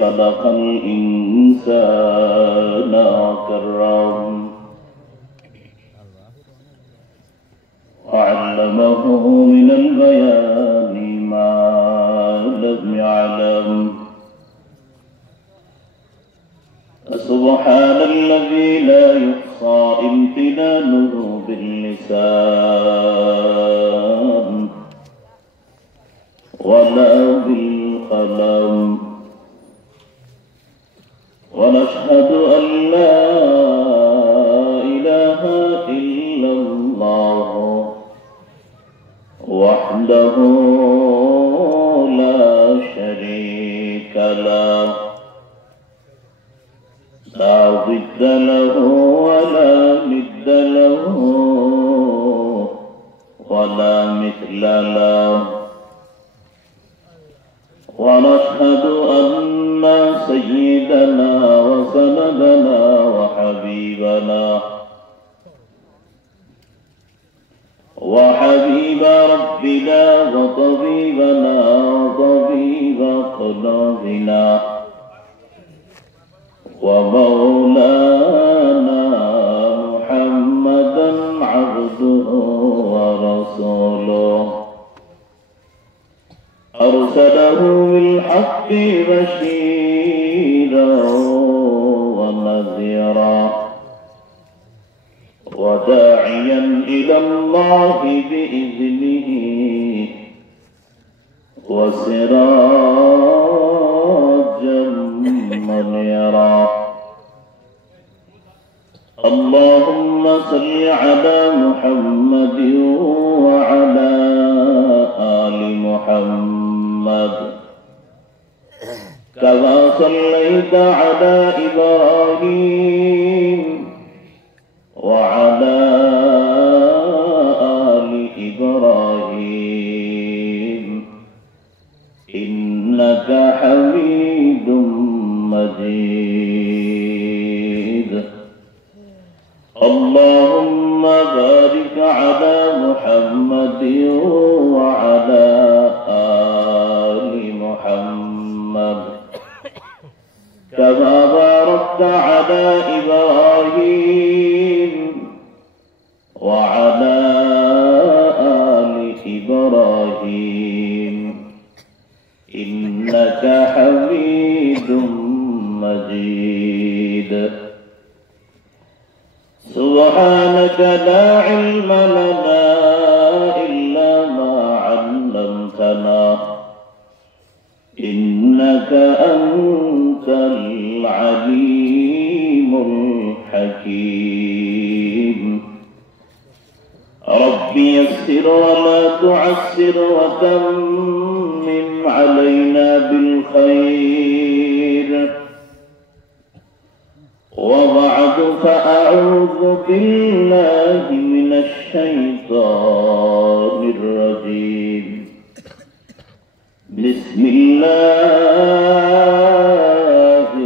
خلق الإنسان وكرمه وعلمه من البيان ما لم يعلم سبحان الذي لا يحصى امتنانه باللسان ولا بالقلم ونشهد أن لا إله إلا الله وحده لا شريك له لا ضد له ولا ند له ولا مثل له ونشهد أن سيدنا وسندنا وحبيب ربنا وطبيبنا وطبيب قلوبنا ومولانا محمدا عبده ورسوله أرسله بالحق بشيرا ونذيرا وداعيا إلى الله بإذنه وسراجا منيرا اللهم صل على محمد وعلى آل محمد كما صليت على إبراهيم وعلى آل إبراهيم إنك حميد مجيد اللهم بارك على محمد وعلى آل محمد كما باركت على إبراهيم وعلى آل إبراهيم إنك حميد مجيد سبحانك لا علم لنا إلا ما علمتنا إنك أنت العليم الحكيم رب يسر ولا تعسر وتمم علينا بالخير وبعد فأعوذ بالله من الشيطان الرجيم بسم الله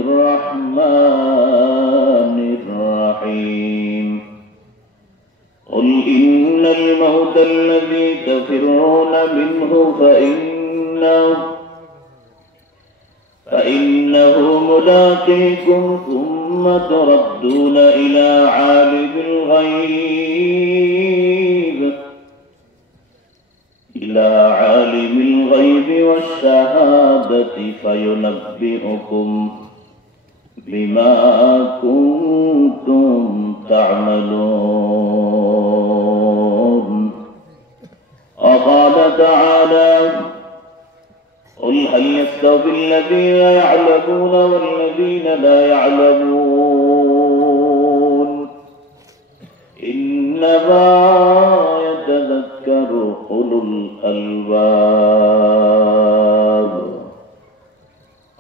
الرحمن الرحيم قل إن الموت الذي تفرون منه فإنه ملاقيكم ثم تردون إلى عالم الغيب والشهادة فينبئكم بما كنتم تعملون وقال تعالى قل هل يستوي الذين يعلمون والذين لا يعلمون إنما يتذكر أولو الألباب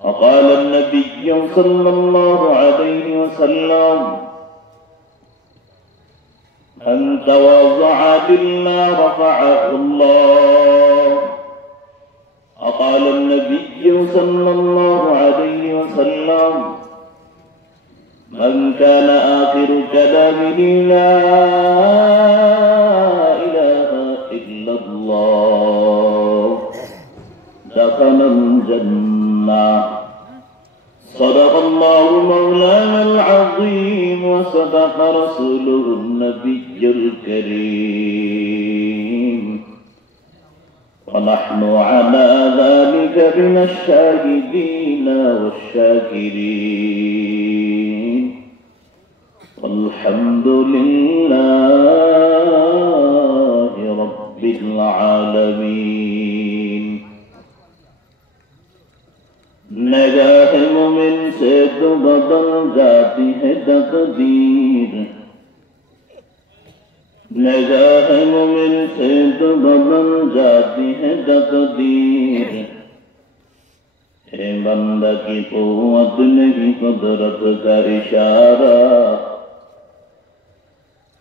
وقال النبي صلى الله عليه وسلم من تواضع لله رفعه الله وقال النبي صلى الله عليه وسلم من كان آخر كلامه لا إله إلا الله دخل الجنة الله مولانا العظيم وصدق رسوله النبي الكريم ونحن على ذلك من الشاهدين والشاكرين والحمد لله رب العالمين نگاہ مومن سے تو بدل جاتی ہے تقدیر نگاہ مومن سے تو بدل جاتی ہے تقدیر اے بندہ کی قوت نہیں قدرت کا اشارہ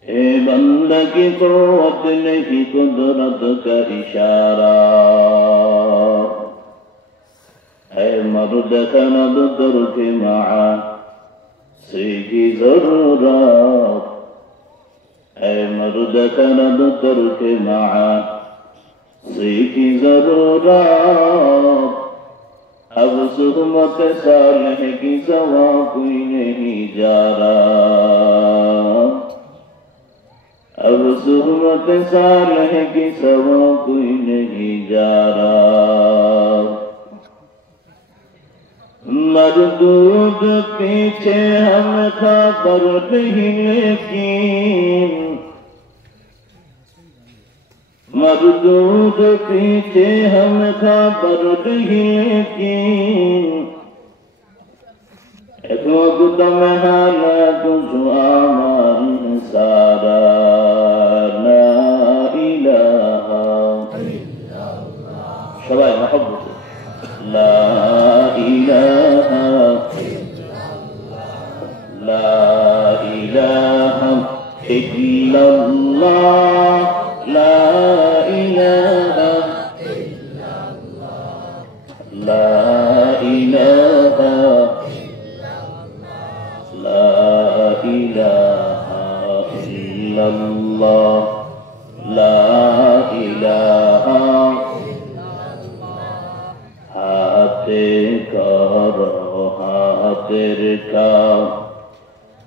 اے بندہ کی قوت نہیں قدرت کا اشارہ اے مرد خند ترک معاصی کی ضرورت اے مرد خند ترک معاصی کی ضرورت اب صحبت صالح کی سوا کوئی نہیں جا رہا اب صحبت صالح کی سوا کوئی نہیں جا رہا مردود پیچھے ہم خبر نہیں لیکن مردود پیچھے ہم خبر نہیں لیکن ایک وقت میں حالات جو آمان سارا لا الہ الا اللہ شبائے محبت لا إله لا إله إلا الله لا إله لا إله لا إله إلا الله لا إله کرو حاضر کا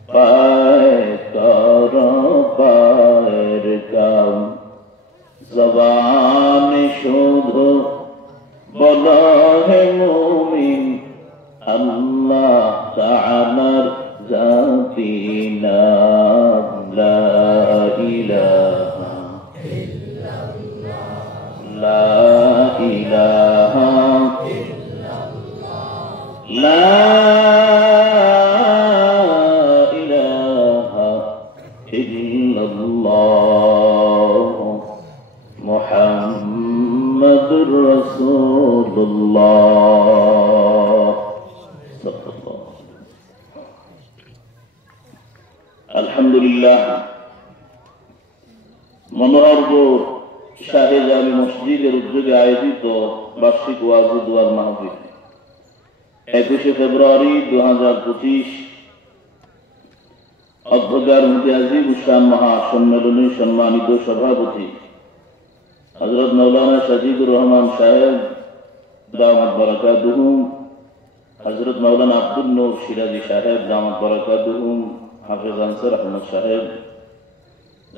پائے کرو پائر کا زبان شدھ بلا ہے مومن اللہ تعالی ذاتی نام لا الہ لا الہ لا إله إلا الله محمد رسول الله صلى الله الحمد لله মনোহরপুর শাহে জামি মসজিদের উদ্যোগে আয়োজিত বার্ষিক ওয়াজ ও দোয়ার মাহফিল 21 ফেব্রুয়ারি 2025 অধ্যক্ষার মুফতি আজিম উসান মহাসম্মেলনের সম্মানিত সভাপতি হযরত মাওলানা সাজিদুর রহমান সাহেব দামাত বারাকাতুহুম হযরত মাওলানা আব্দুল নূর সিরাজি সাহেব দামাত বারাকাতুহুম হাফেজ আনসার আহমদ সাহেব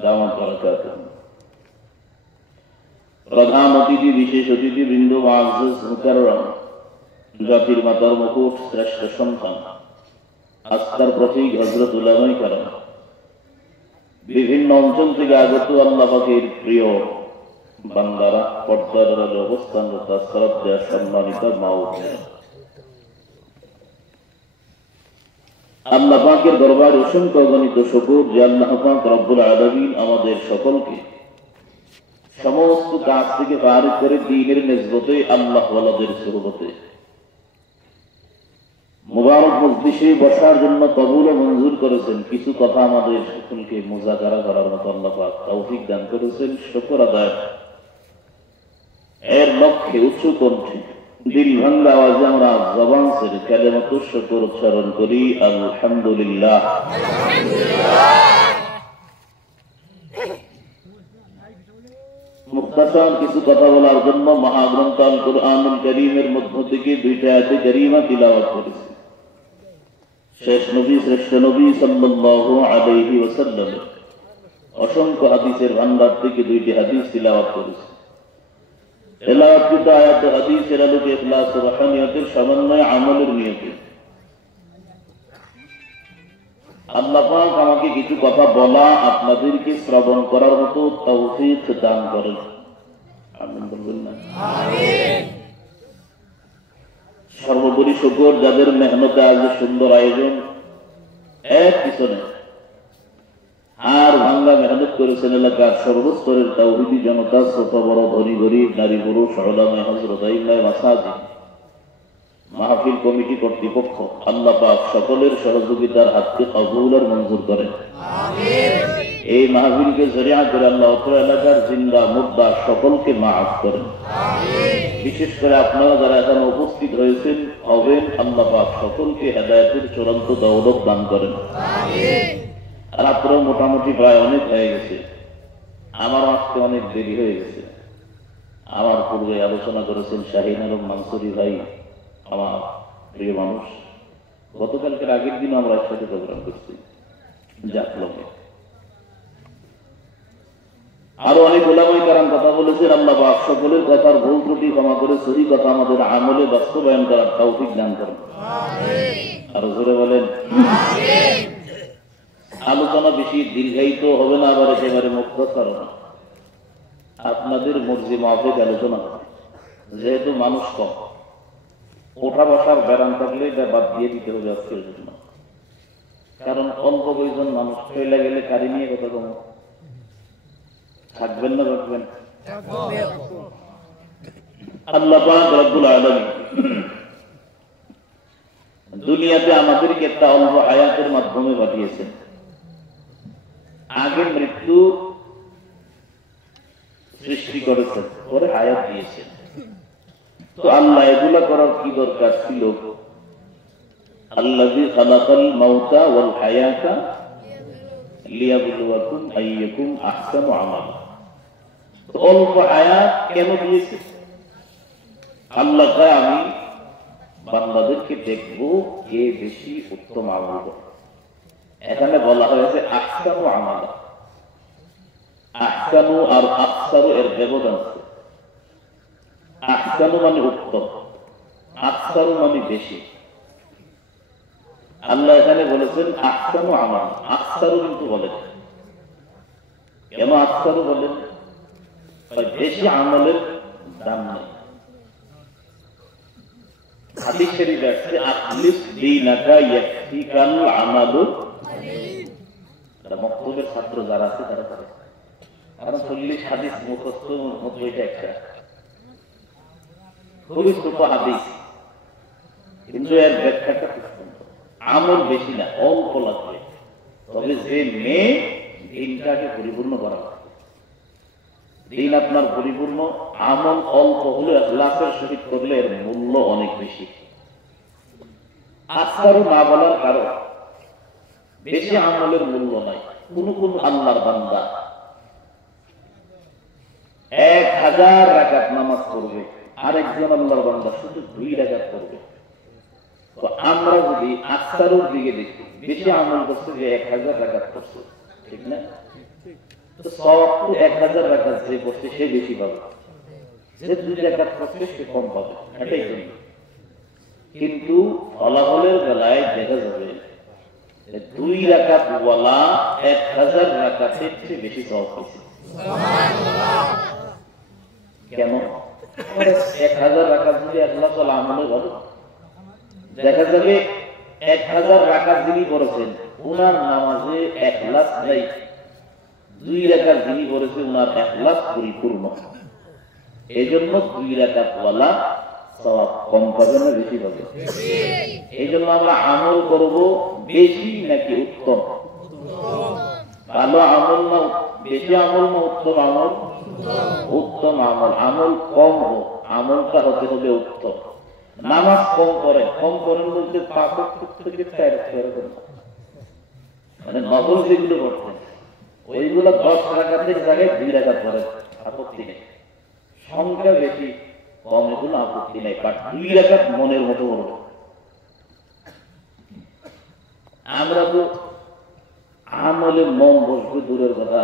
দামাত বারাকাতুহুম প্রধান অতিথি বিশেষ অতিথিবৃন্দ মুআজ্জাজ মুকাররম জাতির মাতার মুকুট শ্রেষ্ঠ সন্তান আস্থার প্রতীক হযরত উলামায়ে কেরাম বিভিন্ন অঞ্চল থেকে আগত আল্লাহ পাকের প্রিয় বান্দারা পর্দার আড়ালে অবস্থানরত শ্রদ্ধা সম্মানিত মা ও বোনেরা আল্লাহ পাকের দরবারে অসংখ্য অগণিত শুকর যে আল্লাহ পাক রব্বুল আলামিন আমাদের সকলকে সমস্ত কাজ থেকে ফারিগ করে দ্বীনের নিসবতে আল্লাহ ওয়ালাদের সুহবতে মুবারক মজলিসে বসার জন্য কবুল ও মঞ্জুর করেছেন। কিছু কথা আমাদের সকলকে মুযাকারা করার মতো আল্লাহ পাক তৌফিক দান করেছেন। শুকর আদায় এর লক্ষ্যে উচ্চ কণ্ঠে দিল ভাঙ্গা আওয়াজে আমরা জবান ছেড়ে কালেমাতুশ শুকর উচ্চারণ করি আলহামদুলিল্লাহ। মুখতাসার কিছু কথা বলার জন্য মহাগ্রন্থ আল কুরআনুল কারীমের মধ্য থেকে দুইটা আয়াতে কারীমা তিলাওয়াত করেছি। শেষ নবী শ্রেষ্ঠ নবী সাল্লাল্লাহু আলাইহি ওয়াসাল্লাম অসংখ্য হাদিসের ভান্ডার থেকে দুইটি হাদিস তিলাওয়াত করেছে। তেলাওয়াতকৃত আয়াত ও হাদিসের আলোকে ইখলাস ও রুহানিয়তের সমন্বয়ে আমলের নিয়তে আল্লাহ পাক আমাকে কিছু কথা বলা, আপনাদেরকে শ্রবণ করার মতো তৌফিক দান করেন। আমিন বলবেন না? আমিন। সর্বোপরি শুকর যাদের মেহনতে আজ সুন্দর আয়োজন, এক পিছনে আর ভাঙ্গা মেহনত করেছেন এলাকার সর্বস্তরের তাওহীদি জনতা, ছোট বড়, ধনী গরিব, নারী পুরুষ, উলামায়ে হযরত, ইমামে মাসাজিদ, মাহফিল কমিটি কর্তৃপক্ষ। আল্লাহ পাক সকলের সহযোগিতার হাতকে কবুল আর মঞ্জুর করেন। আমিন। এই মাহফিলকে জরিয়া করে আল্লাহ তাআলা এলাকার জিন্দা মুর্দা সকলকে মাফ করেন। আমিন। বিশেষ করে আপনারা যারা এখানে উপস্থিত হয়েছেন হবেন, আল্লাহ পাক সকলকে হেদায়েতের চূড়ান্ত দৌলত দান করেন। আমিন। রাত্র মোটামুটি প্রায় অনেক হয়ে গেছে, আমার আসতে অনেক দেরি হয়ে গেছে। আমার পূর্বে আলোচনা করেছেন শাহিন আলম মানসুরি ভাই, আমার প্রিয় মানুষ। গতকালকের আগের দিন আমরা একসাথে প্রোগ্রাম করছি জাফলকে। আরো অনেক ওলামায়ে কেরাম কথা বলেছেন। আল্লাহ পাক সকলের কথার ভুল ত্রুটি ক্ষমা করে সহি কথা আমাদের আমলে বাস্তবায়ন করার তৌফিক দান করেন। আমিন। আরো জোরে বলেন আমিন। আলোচনা বেশি দীর্ঘায়িত হবে না, আবার একেবারে মুখতাসার না। আপনাদের মর্জি মাফিক আলোচনা হবে, যেহেতু মানুষ কম, ওঠা বসার ব্যারাম থাকলে এটা বাদ দিয়ে দিতে হবে আজকের জন্য। কারণ অল্প কয়েকজন মানুষ চলে গেলে কারি নিয়ে কথা কম থাকবেন না, রাখবেন। আল্লাহ পাক রব্বুল আলামিন দুনিয়াতে আমাদেরকে একটা অল্প হায়াতের মাধ্যমে পাঠিয়েছেন। আগে মৃত্যু সৃষ্টি করেছেন, পরে হায়াত দিয়েছেন। তো আল্লাহ এগুলা করার কি দরকার ছিল? আল্লাযী খালাকাল মাউতা ওয়াল হায়াতা লিয়াবলুয়াকুম আইয়ুকুম আহসানু আমালা। অল্প হায়াত কেন দিয়েছে? আল্লাহ কয় আমি বান্দাদেরকে দেখব কে বেশি উত্তম আমল করে। এখানে বলা হয়েছে আহসানু আমালা। আহসানু আর আকসারু এর ব্যবধান আছে। আহসানু মানে উত্তম, আকসারু মানে বেশি। আল্লাহ এখানে বলেছেন আহসানু আমালা, আকসারু কিন্তু বলেন। কেন আকসারু বলেন? বেশি আমলের দাম নেই। হাদিস শরীফে আছে আখলিস দীনাকা ইয়াকফিকাল আমালু। মক্তবের ছাত্র যারা আছে তারা পারে, কারণ 40 হাদিস মুখস্থ 90টা একটা খুবই ছোট হাদিস, কিন্তু এর ব্যাখ্যাটা খুব সুন্দর। আমল বেশি না, অল্প লাগবে, তবে যে মেয়ে দিনটাকে পরিপূর্ণ করা লাগবে। দিন আপনার পরিপূর্ণ, আমল অল্প হলে ইখলাসের সহিত করলে এর মূল্য অনেক বেশি। আকসারু না বলার কারণ বেশি আমলের মূল্য নাই। কোন কোন আল্লাহর বান্দা 1000 রাকাত নামাজ পড়বে, আরেকজন আল্লাহর বান্দা শুধু 2 রাকাত পড়বে। তো আমরা যদি আকসারুর দিকে দেখি, বেশি আমল করছে যে 1000 রাকাত করছে, ঠিক না? তো সওয়াব তো 1000 রাকাত যে করছে সে বেশি পাবে, যে 2 রাকাত করছে সে কম পাবে, এটাই জন্য। কিন্তু ফলাফলের বেলায় দেখা যাবে 2 রাকাত ওয়ালা 1000 রাকাতের চেয়ে বেশি সওয়াব পাচ্ছে। কেন? 1000 রাকাত যদি ইখলাস ওয়ালা আমলে হবে, দেখা যাবে 1000 রাকাত যিনি করেছেন ওনার নামাজে ইখলাস নাই, 2 রাকাত যিনি করেছেন ওনার ইখলাস পরিপূর্ণ। এজন্য 2 রাকাত ওয়ালা সওয়াব কম পাবে না বেশি পাবে? এই জন্য আমরা আমল করব বেশি নাকি উত্তম? ভালো আমল না বেশি আমল না উত্তম আমল? উত্তম আমল। আমল কম হোক, আমলটা হতে হবে উত্তম। নামাজ কম করেন বলতে 5 ওয়াক্ত থেকে 4 ওয়াক্ত করেন, মানে নফল যেগুলো করতেন ওইগুলো 10 রাকাতের জায়গায় 2 রাকাত পড়েন, আপত্তি নেই। সংখ্যা বেশি কম এগুলো আপত্তি নেই, বাট 2 রাকাত মনের মতো করবে। আমরা তো আমলে মন বসবে দূরের কথা,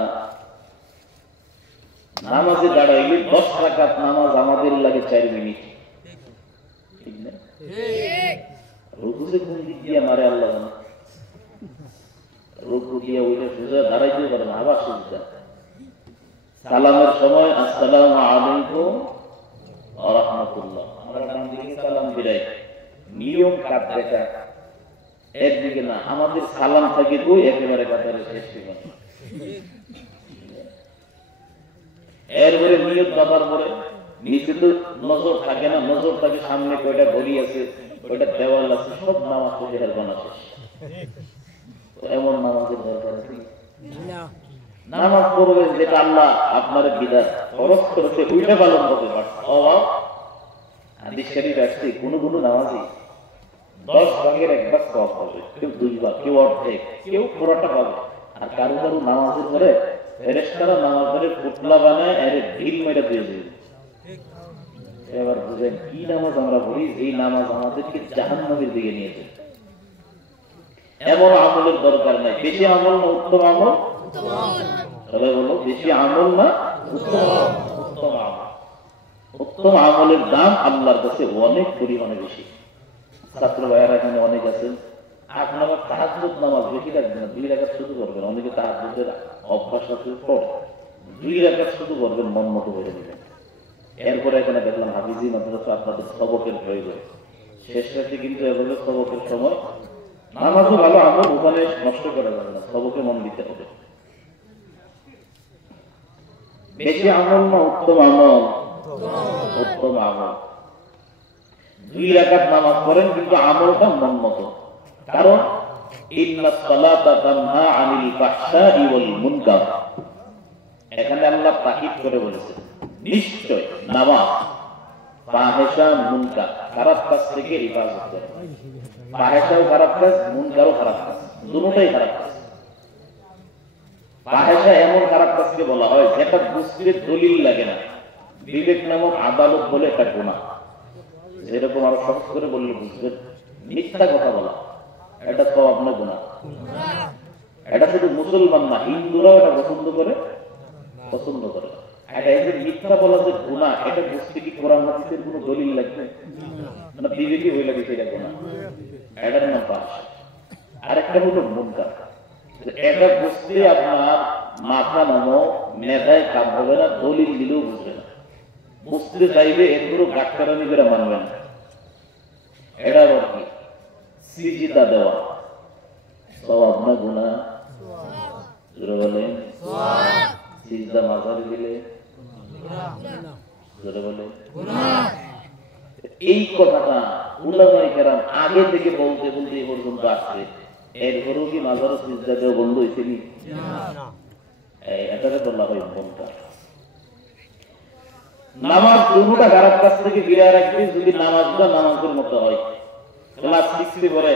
নামাজে দাঁড়াইলে 10 রাকাত নামাজ আমাদের লাগে 4 মিনিট, ঠিক না? রুকুতে কোন দিক দিয়ে মারে আল্লাহ জানে, রুকু দিয়ে ওইটা সোজা দাঁড়াইতে পারে না, আবার সোজা। সালামের সময় আসসালামু আলাইকুম ওয়া রাহমাতুল্লাহ, আমরা ডান দিকে সালাম দিই, নিয়ম কাট দেখা একদিকে না, আমাদের সালাম থাকে তো একেবারে কাতারে শেষ হবে। এরপরে নিয়ত বাবার পরে নিচে তো নজর থাকে না, নজর থাকে সামনে কয়টা ঘড়ি আছে, কয়টা দেওয়াল আছে, সব নামাজ থেকে হেরবান আছে। এমন নামাজের দরকার আছে? নামাজ পড়বেন যেটা আল্লাহ আপনার বিধান খরচ করেছে ওইটা পালন করতে পারছে। হাদিস শরীফ আসছে কোন কোন নামাজি 10 ভাগের 1 ভাগ সওয়াব পাবে, কেউ 2 ভাগ, কেউ অর্ধেক, কেউ পুরোটা পাবে। আর কারো কারো নামাজের পরে ফেরেশতারা নামাজ পড়ে পুতলা বানায় এর ঢিল মেরে দিয়ে দেবে। এবার বুঝেন কি নামাজ আমরা পড়ি, এই নামাজ আমাদেরকে জাহান্নামের দিকে নিয়ে যায়। এমন আমলের দরকার নাই। বেশি আমল না উত্তম আমল? সবাই বলো বেশি আমল না উত্তম আমল। উত্তম আমলের দাম আল্লাহর কাছে অনেক পরিমাণে বেশি। ছাত্র ভাইয়েরা এখানে অনেক আছেন, আপনার তাহাজ্জুদ নামাজ বেশি রাখবেন না, 2 রাকাত শুধু করবেন। অনেকে তাহাজ্জুদের অভ্যাস আছে পড়ে, 2 রাকাত শুধু করবেন, মন মতো করে দিবেন। এরপরে এখানে দেখলাম হাফিজি মাদ্রাসা আপনাদের সবকের প্রয়োজন, শেষ রাতে কিন্তু এভাবে সবকের সময় নামাজও ভালো আমল ওখানে নষ্ট করা যাবে না, সবকে মন দিতে হবে। বেশি আমল না উত্তম আমল? উত্তম আমল। 2 রাকাত নামাজ পড়েন কিন্তু আমলটা মন মতো, কারণ ইন্নাস সালাতা তানহা আনিল ফাহশাই ওয়াল মুনকার। এখানে আল্লাহ তাকিদ করে বলেছেন নিশ্চয় নামাজ ফাহিশা মুনকার খারাপ কাজ থেকে হেফাজত করে। ফাহিশাও খারাপ কাজ, মুনকারও খারাপ কাজ, দুটোই খারাপ কাজ। ফাহিশা এমন খারাপ কাজকে বলা হয় যেটা বুঝতে দলিল লাগে না, বিবেক নামক আদালত বলে একটা গুনাহ। যেরকম আরো সহজ করে বললে বুঝবেন, মিথ্যা কথা বলা এটা সওয়াব না গুনাহ। এটা শুধু মুসলমান না, হিন্দুরাও এটা পছন্দ করে। এটা এই যে মিথ্যা বলা যে গুনাহ, এটা বুঝতে কি কোরআন হাদিসের কোনো দলিল লাগবে না? বিবেকই হয়ে লাগে সেটা গুনাহ, এটার নাম ফাহিশা। আরেকটা হলো মুনকার, এটা বুঝতে আপনার মাথা নামো মেধায় কাজ হবে না, দলিল দিলেও বুঝবে না। বুঝতে চাইবে এগুলো গাটকারানি করে মানবে না। এটা আবার কি? সিজদা দেওয়া সওয়াব না গুনাহ? জোরে বলেন সওয়াব। সিজদা মাঝারি দিলে জোরে বলেন গুনাহ। এই কথাটা উলামায়ে কেরাম আগে থেকে বলতে বলতে এই পর্যন্ত আসছে, এরপরেও কি মাঝারও সিজদা দেওয়া বন্ধ হয়েছে নি? না। এটাকে বলা হয় মুনকার। নামাজ দুটোটা খারাপ কাজ থেকে ফিরে রাখবে যদি নামাজটা নামাজের মতো হয়। ক্লাস 6 পরে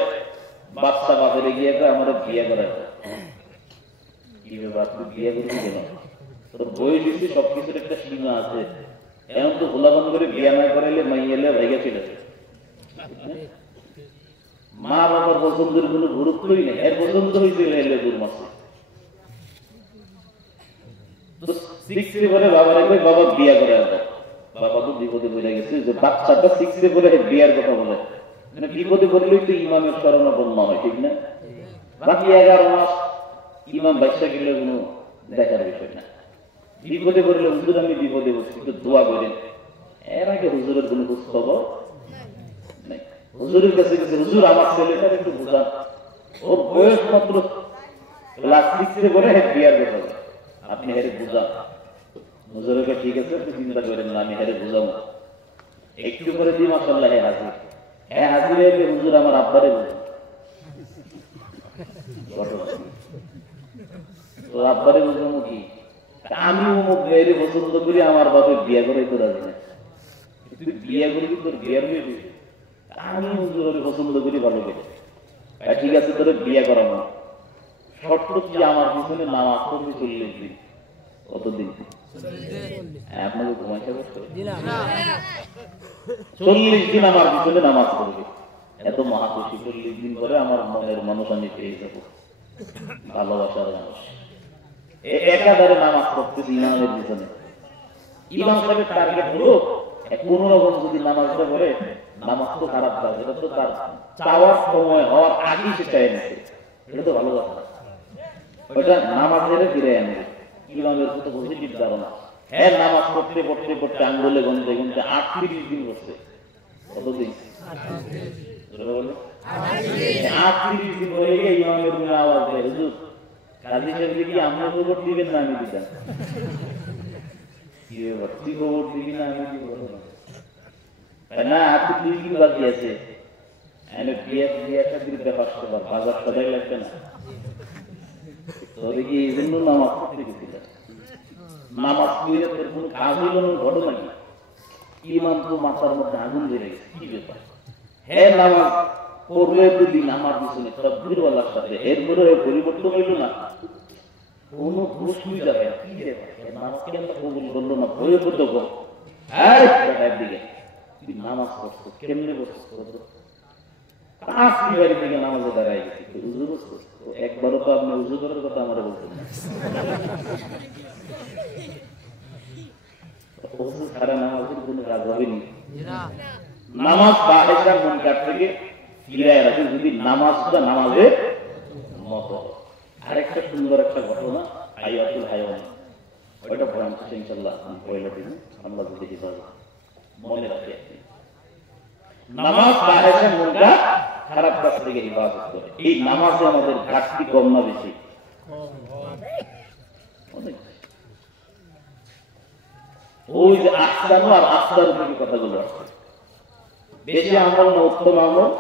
বাচ্চা বাজারে গিয়ে আমরা বিয়ে করা কি ব্যাপার, তুই বিয়ে করবি কেন? তোর বয়স হয়েছে, সবকিছুর একটা সীমা আছে। এমন তো ভোলাবান করে বিয়ে না করাইলে মাইয়েলে ভাইগা ছিল। মা বাবার পছন্দের কোনো গুরুত্বই নেই, এর পছন্দ হয়েছে এলে 2 মাসে। তো 6 পরে বাবা রাখবে, বাবা বিয়ে করে আসবে। বাবা তো বিপদে পড়ে গেছে যে বাচ্চাটা 6 পরে বিয়ার কথা বলে, মানে বিপদে পড়লেই তো ইমামের শরণাপন্ন হয়, ঠিক না? বাকি 11 মাস ইমাম বাইশা গেলে কোনো দেখার বিষয় না। বিপদে পড়লে হুজুর আমি বিপদে বসছি, একটু দোয়া করেন, এর আগে হুজুরের কোনো খোঁজ খবর নাই। হুজুরের কাছে গেছে, হুজুর আমার ছেলেটার একটু বুঝান, ওর বয়স মাত্র ক্লাস 6 পরে বিয়ার কথা, আপনি হেরে বুঝান। হুজুরকে ঠিক আছে, আপনি চিন্তা করেন না, আমি হেরে বুঝাবো। একটু করে দিই মাশাআল্লাহ হাজির। হাজির হয়ে হুজুর আমার আব্বারে বুঝান, তো আব্বারে বুঝাবো কি? আমি অমুক মেয়েরে পছন্দ করি, আমার বাবা বিয়ে করে তো রাজি না। তুই বিয়ে করবি, তোর বিয়ে হয়ে দিবি। আমি হুজুরে পছন্দ করি ভালো করে, ঠিক আছে তোর বিয়ে করাবো, শর্ত কি আমার পিছনে নামাজ পড়বি 40 দিন। কতদিন? আপনাকে ঘুমাইতে 40 দিন আমার পিছনে নামাজ পড়বে। এত মহাখুশি 40 দিন পরে আমার মনের মানুষ আমি পেয়ে যাব, ভালোবাসার মানুষ। একাধারে নামাজ পড়তেছি ইমামের পিছনে। ইমাম সাহেবের টার্গেট হলো কোন রকম যদি নামাজটা পড়ে, নামাজ তো খারাপ কাজ, এটা তো তার চাওয়ার সময় হওয়ার আগেই সে চাই নিতে, এটা তো ভালো কথা। ওইটা নামাজের ফিরে আনবে ইমামের মতো পজিটিভ ধারণা। হ্যাঁ, নামাজ পড়তে পড়তে পড়তে আঙ্গুলে গুনতে গুনতে 38 দিন বসছে। কতদিন? 38 দিন হয়ে গিয়ে ইমামের রুমে আওয়াজ দেয়, হুজুর কাজী সাহেব কি আপনার খবর দিবেন না আমি দিতাম? কি ব্যাপার, তুই খবর দিবি না আমি দিব না? আপনি 2 দিন বাকি আছে, আমি বিয়েটা দিতে পারছি না, বাজার সদাই লাগবে না। তোরে কি এই জন্য নামাজ পড়তে গেছিলেন? নামাজ পড়ে তোর কোনো কাজ হইল না, ঘটনা কি? ইমাম তো মাথার মধ্যে আগুন ধরে গেছে, কি ব্যাপার? হ্যাঁ, নামাজ পড়বে দুদিন আমার পিছনে তাকবীরওয়ালার সাথে, এরপরে পরিবর্তন হইল না, কোনো খুশি যাবে না, কি ব্যাপার? নামাজ কেন কবুল করলো না? ভয়ে করতে কর একদিকে তুই নামাজ পড়ছো, কেমনে বসছো? বাড়ি থেকে নামাজে দাঁড়াই গেছি, উজু বসছো? একবারও তো আপনি উজু করার কথা আমার বলতেন না। সারা নামাজের কোনো কাজ হবেনি। নামাজ বাহেসার মুনকার থেকে ফিরায় রাখে যদি নামাজটা নামাজের মতো। আরেকটা সুন্দর একটা ঘটনা, হায়াতুল হায়াওয়ান, ওইটা পড়ান ইনশাআল্লাহ পয়লা দিন আমরা যদি হিসাবে মনে রাখি। নামাজ বাহেসার মুনকার, খারাপ কাজ থেকে হিফাজত করে। এই নামাজে আমাদের ঘাটতি কম না বেশি? ওই যে আহসানু আর আফসার থেকে কথাগুলো আসছে, বেশি আমল না উত্তম আমল?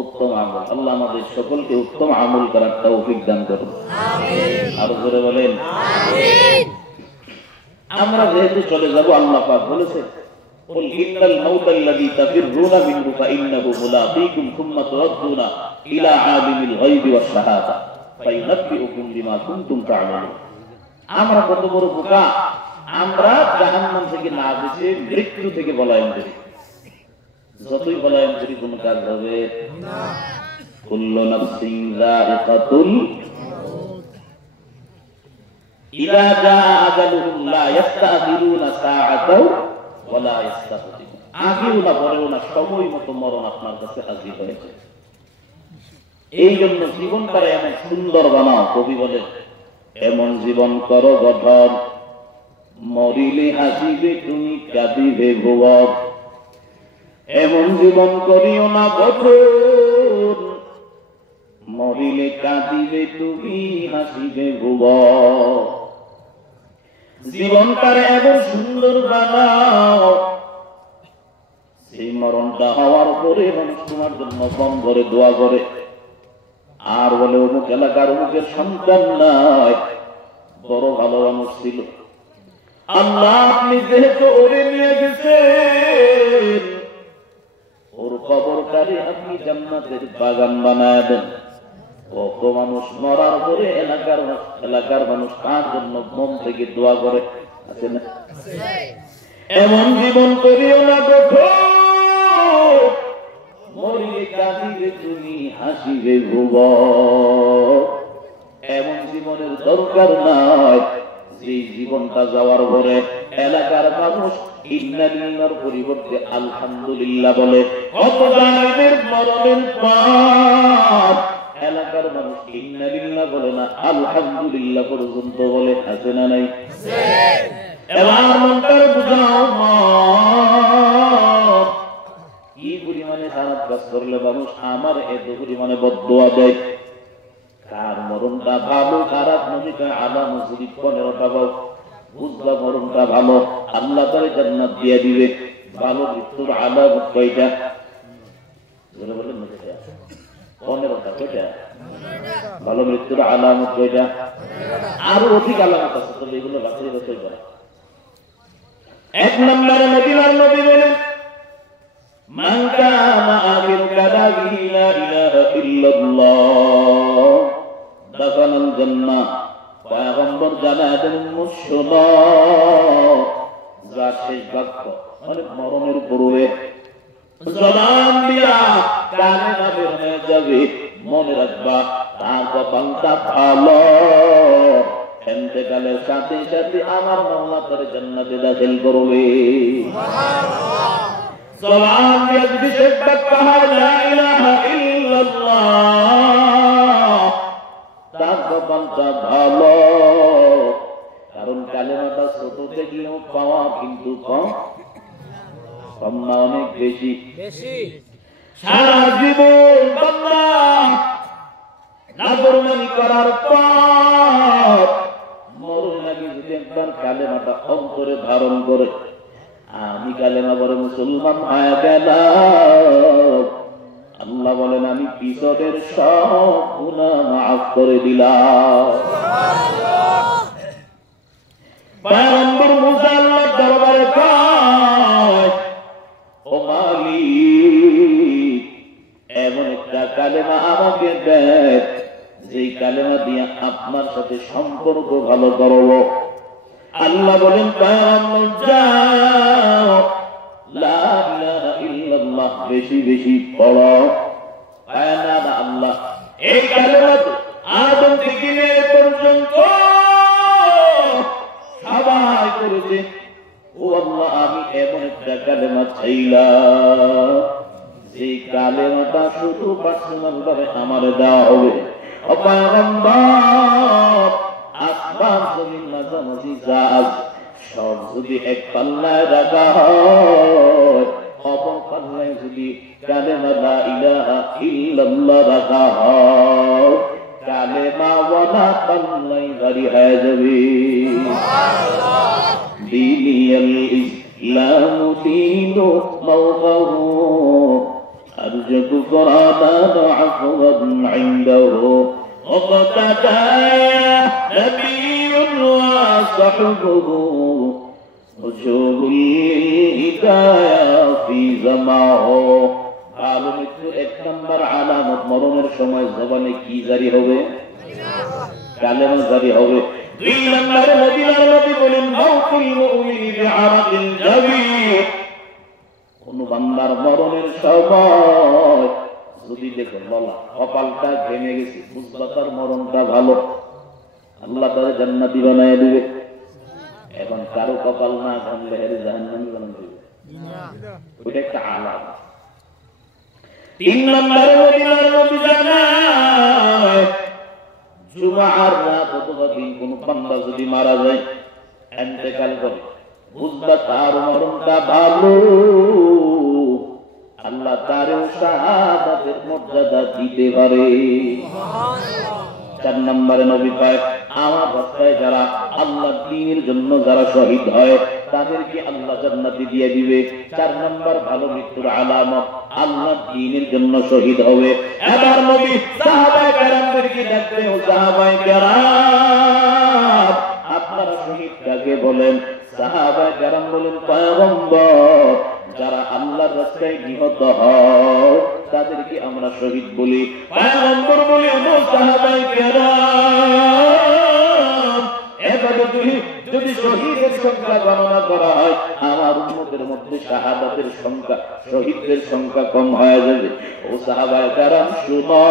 উত্তম আমল। আল্লাহ আমাদের সকলকে উত্তম আমল করার তৌফিক দান করুন, আমিন। আরো জোরে বলেন আমিন। আমরা যেহেতু চলে যাব, আল্লাহ পাক বলেছেন قل إن الموت الذي تفرون منه فإنه ملاقيكم ثم تردون إلى عالم الغيب والشهادة فينبئكم بما كنتم تعملون। আমরা কত বড় বোকা, আমরা জাহান্নাম থেকে না বেঁচে মৃত্যু থেকে পলায়ন করি। যতই পলায়ন করি কোন কাজ হবে না। কুল্লু নাফসিন যায়িকাতুল মাউত ইযা জাআ আজালুহুম লা ইস্তাখিরুনা সাআতাও ওয়া লা ইস্তাকদিমুন। আগেও না পরেও না, সময় মতো মরণ আপনার কাছে হাজির হয়েছে। এই জন্য জীবনটারে এমন সুন্দর বানাও। কবি বলেন, এমন জীবন করো গঠন, মরিলে হাসিবে তুমি, কাঁদিবে ভুবন। এমন জীবন করিও না গঠন, মরিলে কাঁদিবে তুমি, হাসিবে ভুবন। জীবনটার এমন সুন্দর বানাও, সেই মরণটা হওয়ার পরে মানুষ তোমার জন্য মন ভরে দোয়া করে, আর বলে অমুক এলাকার অমুকের সন্তান নাই, বড় ভালো মানুষ ছিল, আল্লাহ আপনি যেহেতু ওরে নিয়ে গেছেন, ওর কবরটারে আপনি জান্নাতের বাগান বানায় দেন। কত মানুষ মরার পরে এলাকার মানুষ তার জন্য মন থেকে দোয়া করে, আছে না? এমন জীবন করিও না গঠন, মরিলে কাঁদিবে তুমি, হাসিবে ভুবন। এমন জীবনের দরকার নাই যে জীবনটা যাওয়ার পরে এলাকার মানুষ ইন্নালিল্লাহর পরিবর্তে আলহামদুলিল্লাহ বলে। কত জালিমের মরণের পর এলাকার মানুষ ইন্নালিল্লাহ বলে না, আলহামদুলিল্লাহ পর্যন্ত বলে, আছে না নাই? এবার মনটার বুঝাও, কি পরিমাণে খারাপ কাজ করলে মানুষ আমার এত পরিমাণে বদদোয়া দেয়। কার মরণটা ভালো খারাপ নবী কয় আলা মুসরিফ 15টা বাউ বুঝলা মরণটা ভালো, আল্লাহ তারে জান্নাত দিয়ে দিবে। ভালো মৃত্যুর আলামত কয়টা? বলে বলেন না, 15টা। কয়টা ভালো মৃত্যুর আলামত? কয়টা? আরো অধিক আলামত আছে, তবে এগুলো বাছাই বাছাই করা। 1 নম্বরে মদিনার নবী বলেন, মান কানা আখিরু কালামিহি লা ইলাহা ইল্লাল্লাহ দাখালাল জান্নাহ। পয়গম্বর জানাতেন মুসলমান যার শেষ বাক্য মানে মরণের পূর্বে জবান দিয়া কালেমা বের হয়ে যাবে, মনে রাখবা তার কপালটা ভালো, ইন্তেকালের সাথে সাথে আমার মাওলা তার জান্নাতে দাখিল করবে। জবান দিয়ে যদি শেষবার কয় লা ইলাহা ইল্লাল্লাহ, তার কপালটা ভালো, কারণ কালেমাটা ছোট থেকেও পাওয়া কিন্তু কম না অনেক বেশি। সারা জীবন বান্দা নাফরমানি করার পর মরণ আগে যদি একবার কালেমাটা অন্তরে ধারণ করে, আমি কালেমা পড়ে মুসলমান হয়ে গেলাম, আল্লাহ বলেন আমি পিছনের সব গুনাহ মাফ করে দিলাম। পয়গম্বর মুসা আল্লাহর দরবারে কয়, ও মালিক, এমন একটা কালেমা আমাকে দেন যেই কালেমা দিয়ে আপনার সাথে সম্পর্ক ভালো করব। আল্লাহ বলেন, পয়গম্বর যাও, লা ইলাহা ইল্লাল্লাহ বেশি বেশি পড়ো। আল্লাহ এই কালেমা আদম থেকে নিয়ে পর্যন্ত সবাই করেছে। ও আল্লাহ, আমি এমন একটা কালেমা চাইলাম যে কালেমাটা শুধু পার্সোনাল ভাবে আমার দেওয়া হবে। ও পয়গম্বর, আসমান জমিন মাঝামাঝি যা আছে সব যদি এক পাল্লায় রাখা হয়, অপর পাল্লায় যদি কালেমা লা ইলাহা ইল্লাল্লাহ রাখা হয়, কালেমা ওয়ালা পাল্লাই ভারী হয়ে যাবে। দিনিয়াল ইসলাম দীনু মাওলাহু আরজু কুরআনান আফওয়ান ইনদাহু ওয়াকাতা নবিয়্যুন ওয়া সাহবুহু উজুহুল হিদায়াহ ফি জামাহু। ভালো মৃত্যু এক নম্বর আলামত, মরণের সময় জবানে কি জারি হবে? কালেমা জারি হবে। দুই নম্বরে মদিনার নবী বলেন, মাউতুল মুমিনি বিআরাকিল জাবির, কোন বান্দার মরণের সময় যদি দেখেন বলা কপালটা ঘেমে গেছে, বুঝবা তার মরণটা ভালো, আল্লাহ তাদের জান্নাতি বানায় দিবে। এখন কারো কপাল না ঘামলে হেরে জাহান্নামী বানায় দিবে, ওটা একটা আলাদা। তিন নম্বরে মদিনার নবী জানায়, জুমার রাত অথবা দিন কোন বান্দা যদি মারা যায়, ইন্তেকাল করে, বুঝবা তার মরণটা ভালো, আল্লাহ তারও শাহাদাতের মর্যাদা দিতে পারে। চার নম্বরে নবী কয়, আমার রাস্তায় যারা আল্লাহর দ্বীনের জন্য যারা শহীদ হয় তাদেরকে আল্লাহ জান্নাতে দিয়ে দিবে। চার নম্বর ভালো মৃত্যুর আলামত, আল্লাহর দ্বীনের জন্য শহীদ হবে। এবার নবী সাহাবায়ে কেরামদেরকে ডাকলেন, ও সাহাবায়ে কেরাম, আপনারা শহীদ কাকে বলেন? সাহাবায়ে কেরাম বলেন, পয়গম্বর, যারা আল্লাহর রাস্তায় নিহত হয় তাদেরকে আমরা শহীদ বলি। পয়গম্বর বলেন, ও সাহাবায়ে কেরাম, এবারে যদি শহীদের সংখ্যা গণনা করা হয়, আমার উম্মতের মধ্যে শাহাদাতের সংখ্যা, শহীদদের সংখ্যা কম হয়ে যাবে। ও সাহাবায়ে কেরাম শুনো,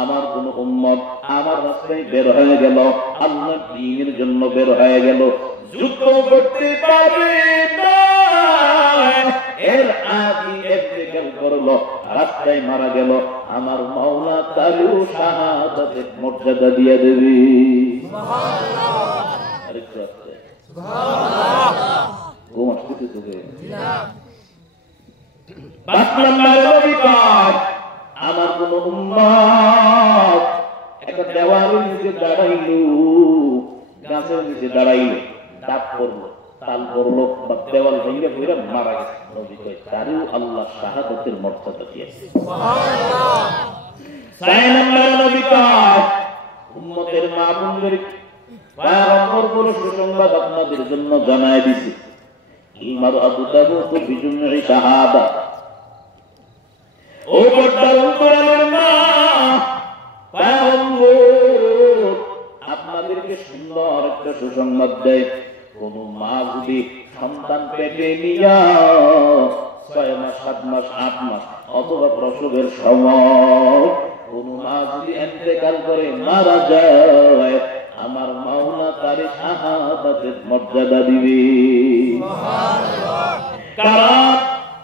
আমার কোন উম্মত আমার রাস্তায় বের হয়ে গেল, আল্লাহর দ্বীনের জন্য বের হয়ে গেল, যুদ্ধ করতে পারবে না, এর আগে ইন্তেকাল করলো, রাস্তায় মারা গেল, আমার মাওলা তারও শাহাদাতের মর্যাদা দিয়ে দেবে। সুবহানাল্লাহ। আরেকটু আছে, সুবহানাল্লাহ। ঘুম আসতেছে তোকে? পাঁচ নম্বরে নবী কয়, আমার কোন উম্মত একটা দেওয়ালের নিচে দাঁড়াইলো, গাছের নিচে দাঁড়াইলো, ডাক করলো, তাল করলো, বা দেওয়াল ভেঙে পড়ে মারা গেছে, নবী কয় তারও আল্লাহ শাহাদাতের মর্যাদা দিয়েছে। সুবহানাল্লাহ। ছয় নম্বরে নবী কয়, উম্মতের মা বোনদের পয়গম্বর বড় সুসংবাদ আপনাদের জন্য জানায় দিছে, আল মারআতু তামুতু বিজুমঈ শাহাদা। ও পর্দার অন্তরালের মা, পয়গম্বর আপনাদেরকে সুন্দর একটা সুসংবাদ দেয়, কোন মা যদি সন্তান পেটে নিয়া 6 6 মাস 7 মাস 8 মাস অথবা প্রসবের সময় কোন মা যদি ইন্তেকাল করে মারা যায়, আমার মাওলা তার শাহাদাতের মর্যাদা দিবে। সুবহানাল্লাহ। কারণ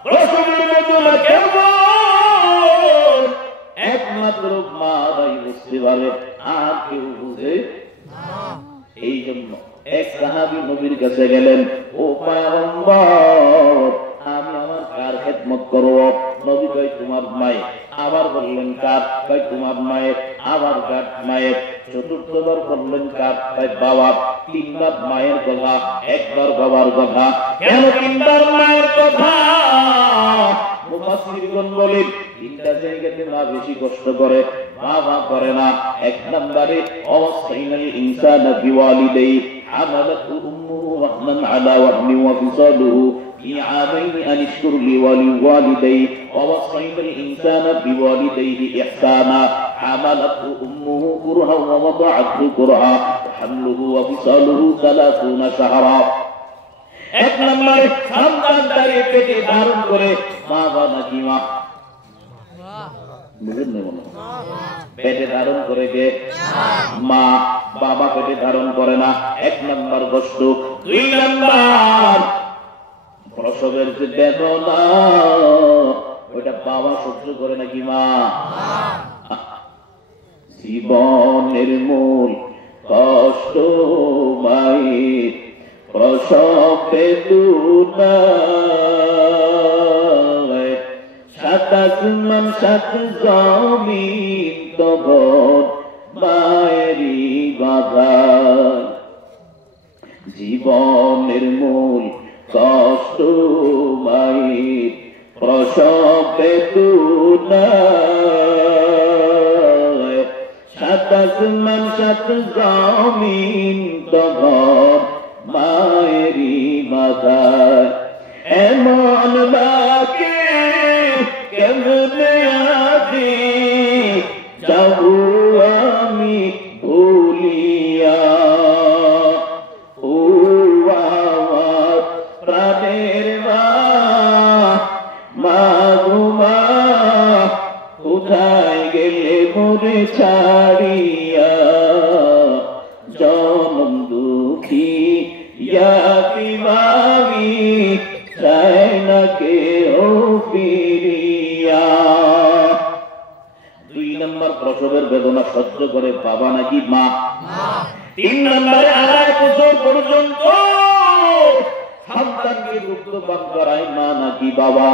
প্রসবের বেদনা কেমন একমাত্র মারাই বুঝতে পারে, আর কেউ বুঝে না। এই জন্য এক সাহাবী নবীর কাছে গেলেন, ও পয়গম্বর, আমি আমার কার খেদমত করব? নবী কয় তোমার মায়ের। আবার বললেন কার? কয় তোমার মায়ের। আবার কার? মায়ের। চতুর্থবার বললেন কার? কয় বাবার। 3 বার মায়ের কথা, একবার বাবার কথা। কেন 3 বার মায়ের কথা? মুফাসসিরগণ বলেন 3টা জায়গাতে মা বেশি কষ্ট করে, বাবা করে না। 1 নম্বরে অবস্থাইনাল ইনসানা বিওয়ালিদাই হামালাতহু উম্মুহু ওয়াহনান আলা ওয়াহনি ওয়া ফিসালুহু في عامين أن اشكر لي ولوالديه ووصينا الإنسان بوالديه إحسانا حملته أمه كرها ووضعته كرها وحمله وفصاله 30 شهرا। 1 নম্বরে সন্তান তার পেটে ধারণ করে মা বা নাকি মা? বুঝেন না? বলো পেটে ধারণ করে কে? মা। বাবা পেটে ধারণ করে না। 1 নম্বর কষ্ট। 2 নম্বর প্রসবের যে বেদনা, ওটা বাবা সহ্য করে নাকি মা? জীবনের মূল কষ্ট মায়ের প্রসব বেদনা, 7 আসমান 7 জমিন তখন মায়েরই বাধা। জীবনের মূল কষ্ট মায়ের প্রসব বেদনা, 7 আসমান 7 জমিন তখন মায়েরই বাধা। এমন বাকে কেমনে আছি যাবো আমি ভুলিয়া, ও আমার প্রাণের মা, মা গো মা, কোথায় গেলে মোরে ছাড়িয়া, জনম দুঃখী ইয়াতিমামি চায় না কেউ ফিরিয়া। 2 নম্বর প্রসবের বেদনা সহ্য করে বাবা নাকি মা? 3 নম্বরে 2.5 বছর পর্যন্ত সন্তানকে দুগ্ধপান করায় মা নাকি বাবা?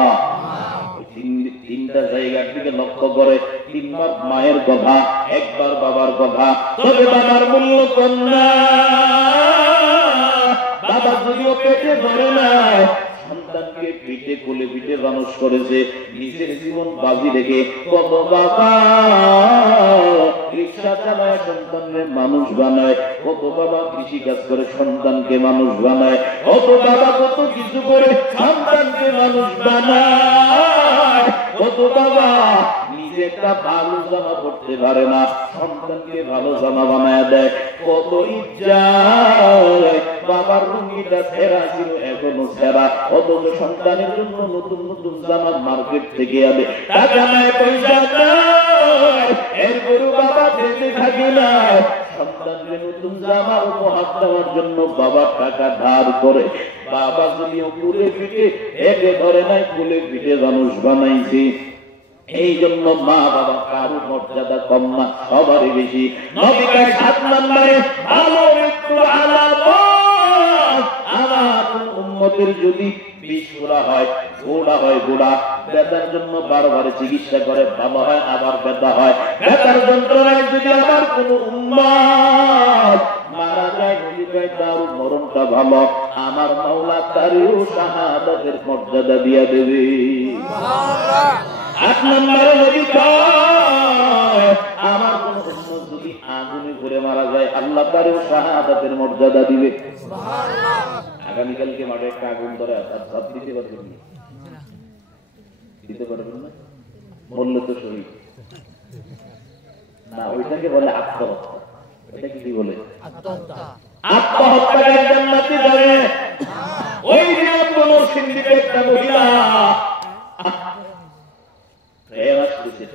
3টা জায়গার দিকে লক্ষ্য করে 3 বার মায়ের কথা, 1 বার বাবার কথা। তবে বাবার মূল্য কম না। বাবা যদিও পেটে ধরে নাই, সন্তানকে পিঠে কোলে পিঠে মানুষ করেছে, নিজের জীবন বাজি রেখে। কত বাবা রিক্সা চালায় সন্তানকে মানুষ বানায়, কত বাবা কৃষি কাজ করে সন্তানকে মানুষ বানায়, কত বাবা কত কিছু করে সন্তানকে মানুষ বানায়, কত বাবা নিজে একটা ভালো জামা পড়তে পারে না, সন্তানকে ভালো জামা বানায় দেয়। কত ইজ্জত বাবার রুঙ্গিটা ছেঁড়া ছিল, এখনো ছেঁড়া, অথচ সন্তানের জন্য নতুন নতুন জামা মার্কেট থেকে আনে, টাকা নাই পয়সা নাই, এরপরও বাবা বেঁচে থাকে না। সন্তানকে নতুন জামা উপহার দেওয়ার জন্য বাবা টাকা ধার করে। বাবা যদিও কুলে পিঠে একে ধরে নাই, কুলে পিঠে মানুষ বানাইছে। এই জন্য মা বাবা কারো মর্যাদা কম না, সবারই বেশি। নবী কয় 7 নম্বরে ভালো মৃত্যুর আলামত, আমার উম্মতের যদি বিষ-গোড়া হয়, গোড়া হয়, গোড়া ব্যথার জন্য বারবার চিকিৎসা করে, ভালো হয়, আবার ব্যথা হয়। ব্যথার যন্ত্রণায় যদি আমার কোন উম্মত মারা যায়, নবী কয় তার মরণটা ভালো, আমার মাওলা তারও শাহাদাতের মর্যাদা দিয়া দেবে। সুবহানাল্লাহ। 8 নম্বরে নবী কয় আমার কোন উম্মত যদি আগুনে পুড়ে মারা যায়, আল্লাহ তারও শাহাদাতের মর্যাদা দিবে। সুবহানাল্লাহ। আগামীকালকে মাঠে একটা আগুন ধরে হাত দিতে পারবেন না? দিতে পারবেন না? বললে তো শহীদ না, ওইটাকে বলে আত্মহত্যা। এটা কি বলে? আত্মহত্যা। আত্মহত্যাকারী জান্নাতে যাবে। ওই দিন কোন সিন্ডিকেট একটা মহিলা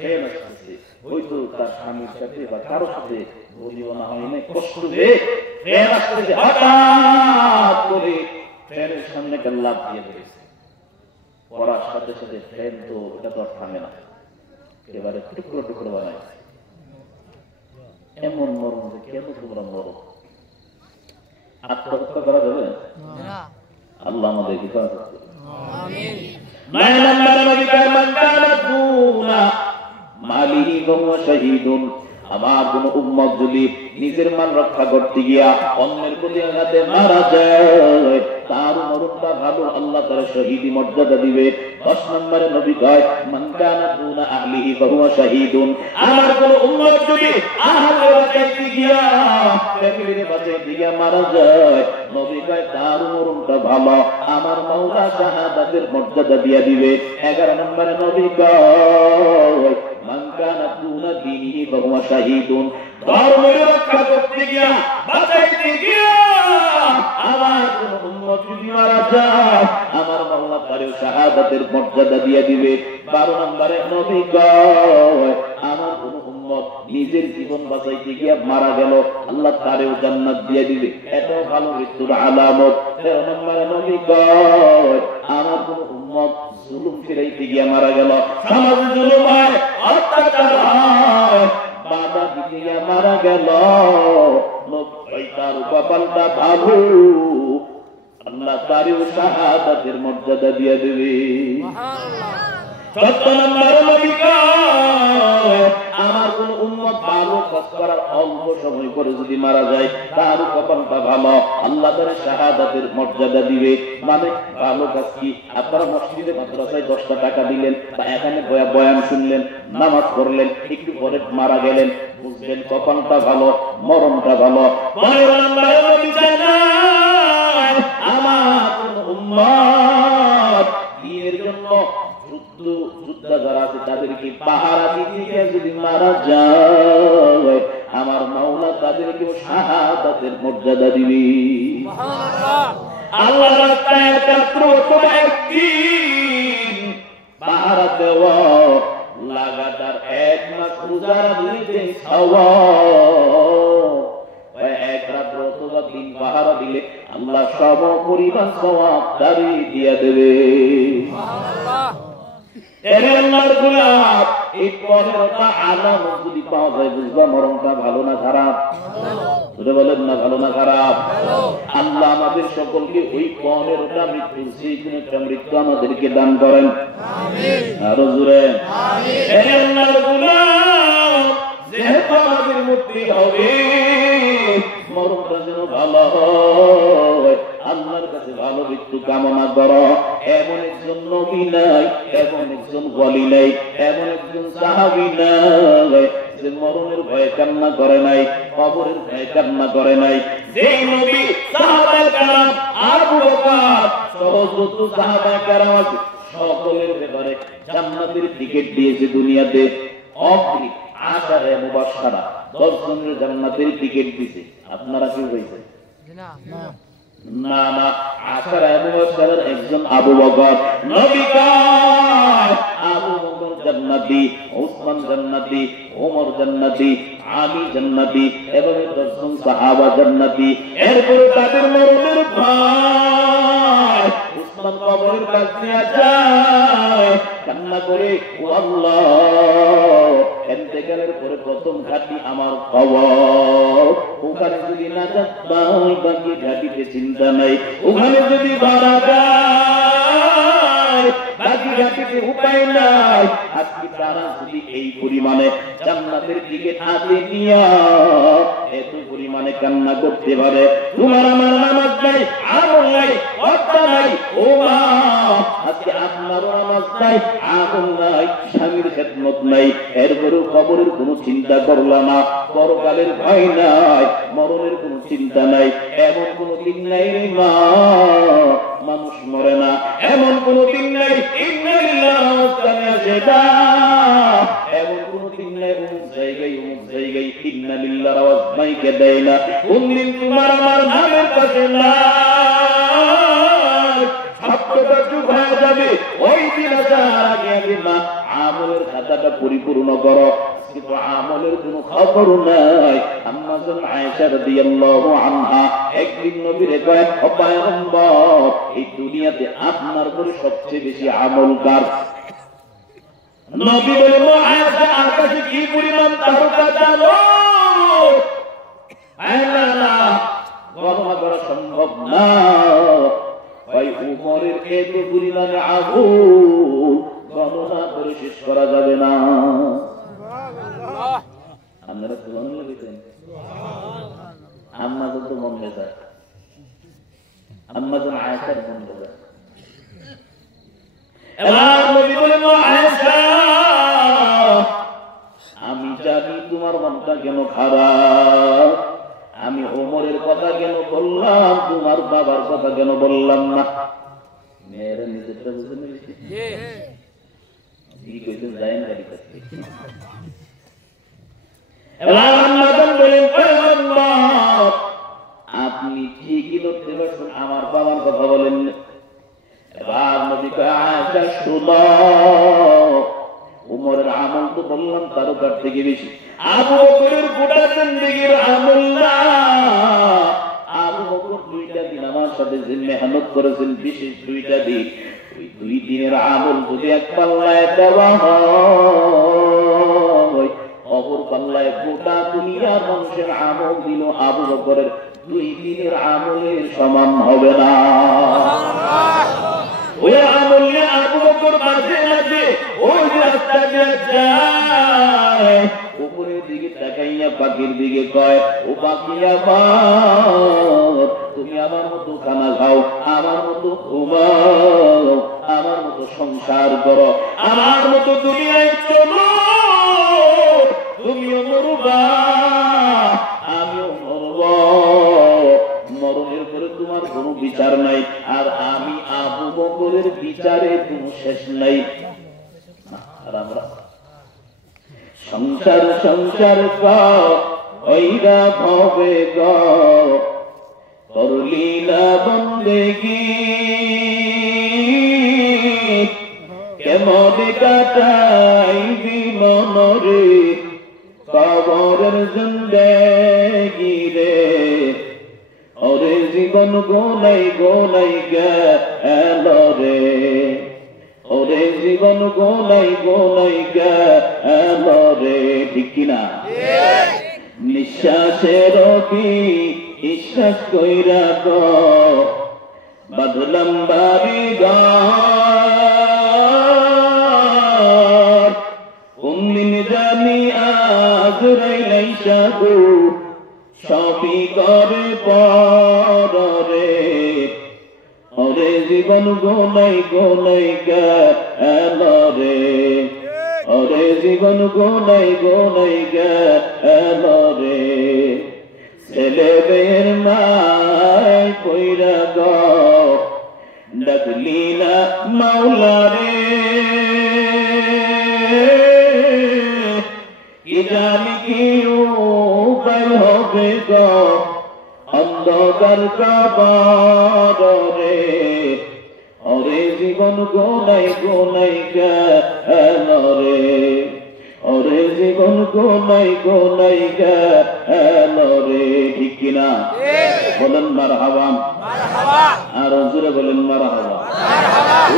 ফ্যান আসতেছে, হয়তো তার স্বামীর সাথে বা কারোর সাথে বলিবনা হয় না, কষ্ট দিয়ে ফ্যান আসতেছে, হঠাৎ করে ফ্যানের সামনে একটা লাফ দিয়ে ধরেছে। পড়ার সাথে সাথে ফ্যান তো এটা তো আর থামে না, এবারে টুকরো টুকরো বানায়। এমন মরম যে কেন তোমরা মরো? আত্মহত্যা করা যাবে? আল্লাহ আমাদের হেফাজত করুন। আমিন। 9 নম্বর নবী কয় মান কানা দুনা মালিহি ওয়া শাহীদুন, আমার কোন উম্মত যদি নিজের মান রক্ষা করতে গিয়া অন্যের প্রতি আঘাতে মারা যায়, তার মরণটা ভালো, আল্লাহ তার শহীদি মর্যাদা দিবে। 10 নম্বরে নবী কয় মান কানা দুনা আহলিহি ফাহুয়া শাহীদুন, আমার কোন উম্মত যদি আহলে বাঁচাইতে গিয়া ফ্যামিলিকে বাঁচাইতে গিয়া মারা যায়, নবী কয় তার মরণটা ভালো, আমার মাওলা শাহাদাতের মর্যাদা দিয়া দিবে। 11 নম্বরে নবী কয় মান কানা দুনা দীনিহি ফাহুয়া শাহীদুন, ধর্মের রক্ষা করতে গিয়া বাঁচাইতে গিয়া আমার কোন উম্মত যদি মারা যায়, আমার মাওলা তারে শাহাদাতের মর্যাদা দিয়ে দিবে। 12 নম্বরে নবী কয় আমার কোন উম্মত নিজের জীবন বাঁচাইতে গিয়া মারা গেল, আল্লাহ তারেও জান্নাত দিয়ে দিবে, এটাও ভালো মৃত্যুর আলামত। 13 নম্বরে নবী কয় আমার কোন উম্মত জুলুম ফিরাইতে গিয়া মারা গেল, সমাজে জুলুম হয়, অত্যাচার হয়, বাধা দিতে গিয়া মারা গেল, তার কপালটা ভালো, আল্লাহ তারেও শাহাদাতের মর্যাদা দিয়ে দেবে। 14 নম্বরে নবী কয় আমার কোন উম্মত ভালো কাজ করার অল্প সময় পরে যদি মারা যায়, তার কপালটা ভালো, আল্লাহ তার শাহাদাতের মর্যাদা দিবে। মানে ভালো কাজ কি? আপনারা মসজিদে মাদ্রাসায় 10টা টাকা দিলেন বা এখানে বয়ান শুনলেন, নামাজ পড়লেন, একটু পরে মারা গেলেন, বুঝবেন কপালটা ভালো, মরণটা ভালো। 15 নম্বরে নবী জানায় আমার কোন উম্মত দ্বীনের জন্য যোদ্ধা যারা আছে তাদেরকে পাহারা দিতে গিয়ে যদি মারা যায়, আমার মাওলা তাদেরকে শাহাদাতের মর্যাদা দিবে। আল্লাহ রাস্তায় একদিন পাহারা দেওয়া লাগাতার 1 মাস রোজা দিতে খাওয়া, 1 রাত অথবা 3 পাহারা দিলে আল্লাহ সম পরিমাণ সওয়াব তারে দিয়ে দেবে। এই 15টা আলামত যদি পাওয়া যায়, বুঝবা মরণটা ভালো না খারাপ? বলেন না ভালো না খারাপ? আল্লাহ আমাদের সকলকে ওই 15টা মৃত্যুর যে কোনো একটা মৃত্যু আমাদেরকে দান করেন, আরো জোরে যেহেতু আমাদের মুক্তি হবে, মরণটা যেন ভালো হয়, আল্লাহর কাছে ভালো মৃত্যু কামনা করো। এমন একজন নবী নাই, এমন একজন ওয়ালি নাই, এমন একজন সাহাবী নাই যে মরণের ভয়ে কান্না করে নাই, কবরের ভয়ে কান্না করে নাই। যেই নবী সাহাবায়ে কেরাম, আবু বকর সহ যত সাহাবায়ে কেরাম আছে সকলের ব্যাপারে জান্নাতের টিকিট দিয়েছে দুনিয়াতে, অগ্নি আশারে মুবাশশারা 10 জনের জান্নাতের টিকিট দিয়েছে। আপনারা কি হইছে? না না, আশারে মুবাশশারার একজন আবু বকর। নবী কয় আবু বকর জান্নাতি, উসমান জান্নাতি, ওমর জান্নাতি, আলী জান্নাতি এবং 10 জন সাহাবা জান্নাতি। এরপর তাদের মরণের ভয় উসমান কবরের কাছে যায়, কান্না করে ও আল্লাহ, ইন্তেকালের পরে প্রথম ঘাটি আমার কবর, ওখানে যদি না যাই বাকি ঘাটিতে চিন্তা নাই, ওখানে যদি মারা যায় বাকি ঘাটিতে উপায় নাই। আজকে তারা যদি এই পরিমাণে জান্নাতের দিকে হাতে নিয়ে এত পরিমাণে কান্না করতে পারে, তোমার আমার নামাজ নাই, আমল নাই, ওয়াক্ত নাই, ও মা আজকে আপনারও নামাজ নাই, আমল নাই, স্বামীর খেদমত নাই, এরপরেও কবরের কোনো চিন্তা করলা না, পরকালের ভয় নাই, মরণের কোনো চিন্তা নাই, এমন কোন দিন নাই রে মা মানুষ মরে না, এমন কোন দিন নাই এমন কোন দিন নাই অমুক জায়গায় ইন্না লিল্লাহি আওয়াজ মাইকে দেয় না, কোন দিন তোমার আমার নামের কাছে না, সবটা চুপ হয়ে যাবে, ওই দিন আসার আগে আগে মা আমলের খাতাটা পরিপূর্ণ করো। কিন্তু আমলের কোনো খবর নাই। আম্মা জান আয়েশা রাদিয়াল্লাহু আনহা একদিন নবীরে কয়, ও পয়গম্বর, এই দুনিয়াতে আপনার উপর সবচেয়ে বেশি আমল কার? নবী বলেন, ও আয়েশা, আকাশে কি পরিমাণ তারকা জানো? না, গণনা করা সম্ভব না। ওই উমরের এত পরিমাণ আমল গণনা করে শেষ করা যাবে না। আপনারা তো মনে লাগেছেন আম্মা তো মন গেছে, আম্মা যেন আয়েশার মন গেছে। এবার নবী বলেন, আয়েশা, আমি জানি তোমার মনটা কেন খারাপ। আমি ওমরের কথা কেন বললাম, তোমার বাবার কথা কেন বললাম না? মেয়েরা নিজেরটা বুঝে নিয়েছে, কি কইতে যায় না। আপনি ঠিকই ধরতে পারছেন, আমার বাবার কথা বলেন। এবার নবী কয়, আয়েশা শুনো, উমরের আমল তো বললাম তারকার থেকে বেশি। আবু বকরের গোটা জিন্দেগীর আমল না। আবু বকর 2টা দিন আমার সাথে যে মেহনত করেছেন, বিশেষ 2টা দিন, ওই 2 দিনের আমল যদি এক পাল্লায় দেওয়া হয়, অপর পাল্লায় গোটা দুনিয়ার মানুষের আমল দিল, আবু বকরের 2 দিনের আমলের সমান হবে না। ওই আমল নিয়ে আবু বকর মাঝে মাঝে ওই রাস্তা দিয়ে যায়, উপরের দিকে তাকাইয়া পাখির দিকে কয়, ও পাখি আমার, তুমি আমার মতো খানা খাও, আমার মতো ঘুমাও, আমার মতো সংসার করো, আমার মতো দুনিয়ায় চলো, তুমিও মরবা, আমিও মরব। মরণের পরে তোমার কোনো বিচার নাই, আর আমি আবু বকরের বিচারে কোনো শেষ নাই। আর আমরা সংসার সংসার কইরা ভবে করলি না বন্দেগি, কেমন কাটাইবি মনরে কবরের জিন্দেগি রে। ওরে জীবন গোলাই গোলাই গেল রে, ওরে জীবন গোলাই গোলাই গেল রে। ঠিক কিনা? নিঃশ্বাসের কি বিশ্বাস কইরা গো বাদলাম বাড়ি ঘর, কোনদিন জানি আজ রাইলাই সাগু সবই করে পরে। ওরে জীবন গোলাই গোলাই গেল রে, ওরে জীবন গোলাই গোলাই গেল রে। ছেলে মেয়ের মায় কইরা গো ডাকলি না মাওলা রে, কি জানি কি উপায় হবে গো অন্ধকার কবর রে। ওরে জীবন গোলাই গোলাই গেল রে, ওরে জীবন গোলাই গোলাই গেল রে। ঠিক কিনা? বলেন মারহাবা। আর জোরে বলেন মারহাবা।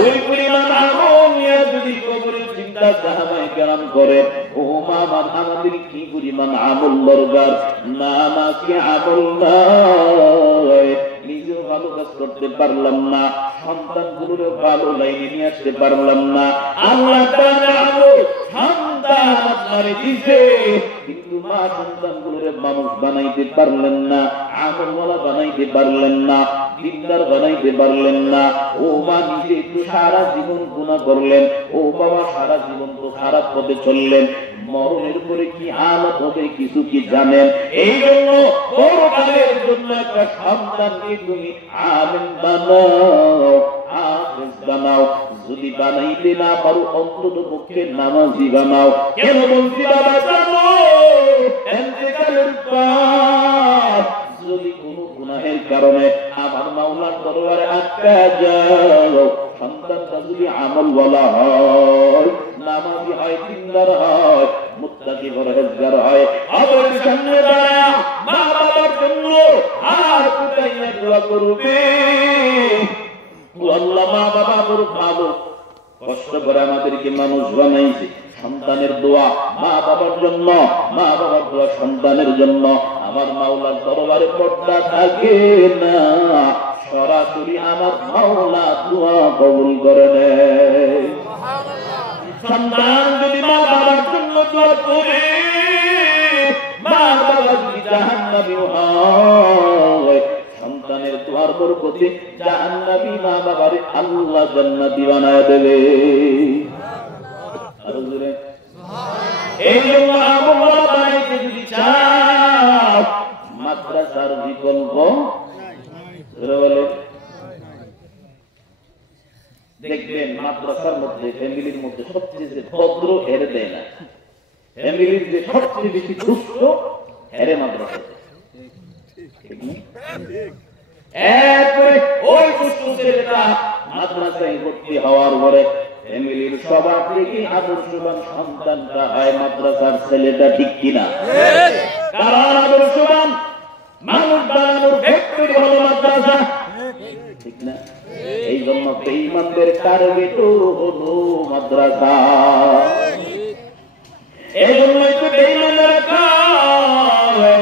ওই পরিমাণ আমল নিয়ে যদি কবরের চিন্তা সাহাবায়ে কেরাম করে, ও মামা আমাদের কি পরিমাণ আমল দরকার। না আমাকে আমল নাই, নিজেও ভালো কাজ করতে পারলাম না, সন্তানগুলোর ভালো লাইনে নিয়ে আসতে পারলাম না। আল্লাহ তাআলা আমল সন্তান আপনারে দিয়েছে, কিন্তু মা সন্তানগুলোরে মানুষ বানাইতে পারলেন না, আমলওয়ালা বানাইতে পারলেন না, দিনদার বানাইতে পারলেন না। ও মা নিজে একটু সারা জীবন গুনাহ করলেন, ও বাবা সারা জীবন তো খারাপ পথে চললেন, মরণের পরে কি হালত হবে কিছু কি জানেন? এই জন্য পরকালের জন্য একটা সন্তানকে তুমি আলেম বানাও, হাফেজ বানাও। যদি বানাইতে না পারো অন্তত পক্ষে নামাজি বানাও। কেন বলছি বাবা জানো? ইন্তেকালের পর যদি কোনো গুনাহের কারণে আমার মাওলার দরবারে আটকা যাও, সন্তানটা যদি আমল বলা হয়, নামাজি হয়, দিনদার হয়, মুত্তাকি পরহেজগার হয়। আবার সামনে দাঁড়ায় মা বাবার জন্য হাত উঠাইয়া দোয়া করবে, ও আল্লাহ মা বাবা বড় ভালো কষ্ট করে আমাদেরকে মানুষ বানাইছে, সন্তানের দোয়া মা বাবার জন্য, মা বাবার দোয়া সন্তানের জন্য। আমার মাওলার দরবারে পর্দা থাকে না, সরাসরি আমার মাওলা দোয়া কবুল করে নেয়। সন্তান যদি মা বাবার জন্য দোয়া করে, মা বাবা যদি জাহান্নামী হয়, সন্তানের দোয়ার বরকতে জাহান্নামী মা বাবারে আল্লাহ জান্নাতি বানায় দেবে। আরো জোরে এই জন্য আবহাওয়া বানাইতে যদি চাও, মাদ্রাসার বিকল্প বলে দেখবেন মাদ্রাসার মধ্যে ফ্যামিলির মধ্যে সবচেয়ে যে ভদ্র হেরে দেয় না, ফ্যামিলির যে সবচেয়ে বেশি দুষ্ট হেরে মাদ্রাসা। ওই দুষ্ট ছেলেটা মাদ্রাসায় ভর্তি হওয়ার পরে ফ্যামিলির সবার থেকে আদর্শবান সন্তানটা হয় মাদ্রাসার ছেলেটা, ঠিক কিনা? কারণ আদর্শবান মানুষ বানানোর ফ্যাক্টরি হলো মাদ্রাসা, ঠিক না? এই জন্য বেঈমানদের টার্গেট হলো মাদ্রাসা। এই জন্যই তো বেঈমানরা কয়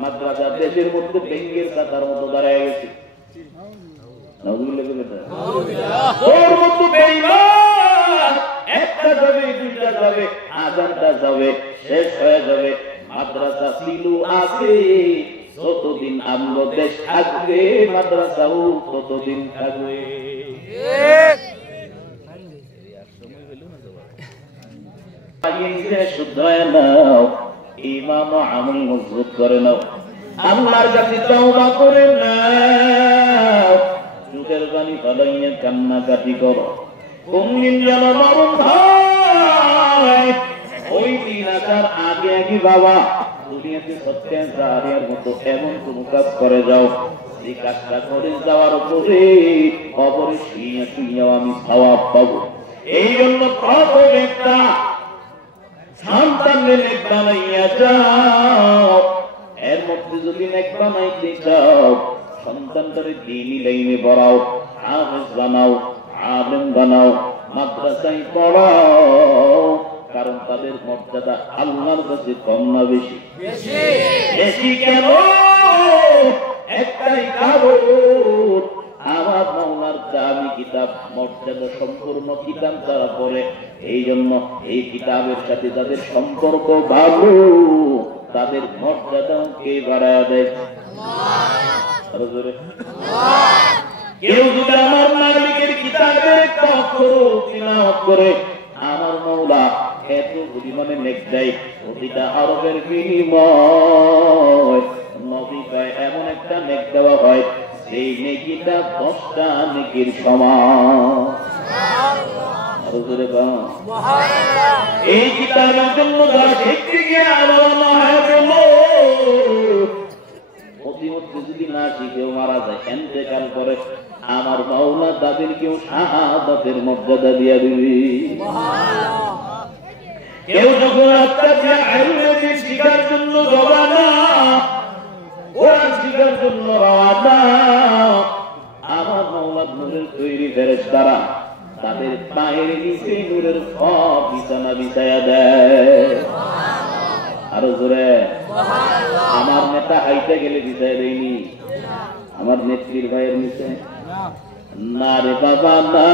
মাদ্রাসা দেশের মধ্যে বেঙ্গের কাতার মতো দাঁড়ায় গেছে। ওর মতো বেঈমান একটা যাবে, দুইটা যাবে, আজানটা যাবে, শেষ হয়ে যাবে। মাদ্রাসা ছিল আছে যতদিন আমগো দেশ থাকবে, মাদ্রাসাও ততদিন থাকবে। শুধরায় নাও, ঈমান ও আমল মজবুত করে নাও, আল্লাহর কাছে তওবা করে নাও, চোখের পানি ফলাইয়া কান্নাকাটি করো। কোনদিন যেন মরণ হয়, ওই দিন আসার আগে আগে বাবা দুনিয়াতে সত্যের মতো এমন কোন কাজ করে যাও, যে কাজটা করে যাওয়ার পরে কবরে শুইয়া শুইয়াও আমি সওয়াব পাবো। এই জন্য প্রথম একটা সন্তানের নেক বানাইয়া যাও। এর মধ্যে যদি নেক বানাইতে চাও, সন্তানটারে দ্বীনি লাইনে পড়াও, হাফেজ বানাও, আলেম বানাও, মাদ্রাসায় পড়াও। কারণ তাদের মর্যাদা আল্লাহর কাছে কম না বেশি? বেশি। কেন? একটাই কারণ, আমার মাওলার দামি কিতাব, মর্যাদা সম্পূর্ণ কিতাব তারা পড়ে। এই জন্য এই কিতাবের সাথে তাদের সম্পর্ক ভালো, তাদের মর্যাদাও কে বাড়ায় দেয়? কেউ যদি আমার মালিকের কিতাবের একটা অক্ষর তিলাওয়াত করে, আমার মাওলা এত পরিমাণে নেক দেয়, প্রতিটা আরবের বিনিময় নবী কয় এমন একটা নেক দেওয়া হয়, সেই নেকিটা 10টা নেকির সমান। এই কিতাবের জন্য যারা শিখতে গিয়ে আলোচনা হয়ে গেল, প্রতিমধ্যে যদি না শিখেও মারা যায়, এন্তেকাল করে, আমার মাওলা তাদেরকেও শাহাদাতের মর্যাদা দিয়া দিবি। কেউ যখন আত্মাকে শিখার জন্য রওনা, কোরআন শিখার জন্য রওনা, আমার মাওলা নূরের তৈরি ফেরেশতারা তাদের পায়ের নিচে নূরের সব বিছানা বিছায়া দেয়। আরো জোরে আমার নেতা হাইতে গেলে বিছায় দেয়নি, আমার নেত্রীর ভাইয়ের নিচে না রে বাবা না।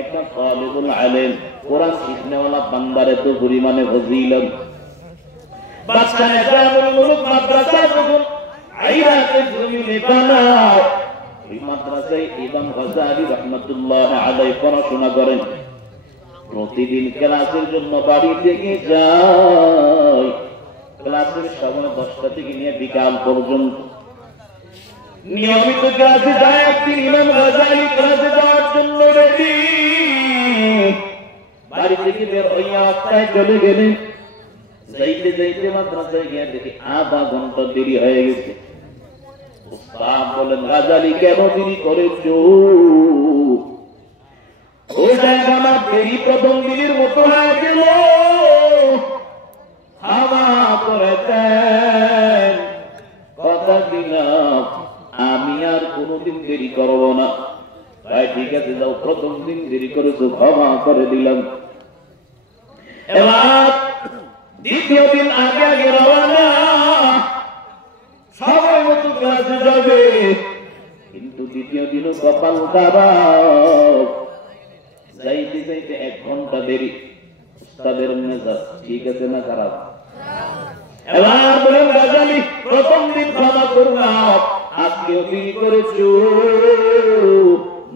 একটা তালিবুল ইলম কোরআন শিখনেওয়ালা বান্দারে তো পরিমাণে ফজিলত, বাদশা নিজামুল মুলক মাদ্রাসা যখন আইরাতের জমিনে বানায়, এই মাদ্রাসায় ইমাম গাজ্জালী রাহমাতুল্লাহ আলাইহি পড়াশোনা করেন। প্রতিদিন ক্লাসের জন্য বাড়ি থেকে যায়, ক্লাসের সময় 10টা থেকে নিয়ে বিকাল পর্যন্ত নিয়মিত ক্লাসে যায়। একদিন ইমাম গাজ্জালী ক্লাসে যাওয়ার জন্য রেডি, বাড়ি থেকে বের হইয়া 8টায় চলে গেলেন। যাইতে যাইতে মাদ্রাসায় গিয়ে দেখি আধা ঘন্টা দেরি হয়ে গেছে। উস্তাদ বলেন, গাজ্জালী কেন দেরি করেছো? ও সাহেব আমার দেরি প্রথম দিনের মতো হয়ে গেল, ক্ষমা করে দেন, কথা দিলাম আমি আর কোনোদিন দেরি করব না। ভাই ঠিক আছে যাও, প্রথম দিন দেরি করেছো ক্ষমা করে দিলাম। এবার দ্বিতীয় দিন আগে আগে রওনা, সময় মতো ক্লাসে যাবে, কিন্তু দ্বিতীয় দিনও কপাল খারাপ, যাইতে যাইতে 1 ঘন্টা দেরি। উস্তাদের মেজাজ ঠিক আছে না খারাপ? এবার বলেন গাজালি প্রথম দিন ক্ষমা করলাম, আজকেও দেরি করেছো।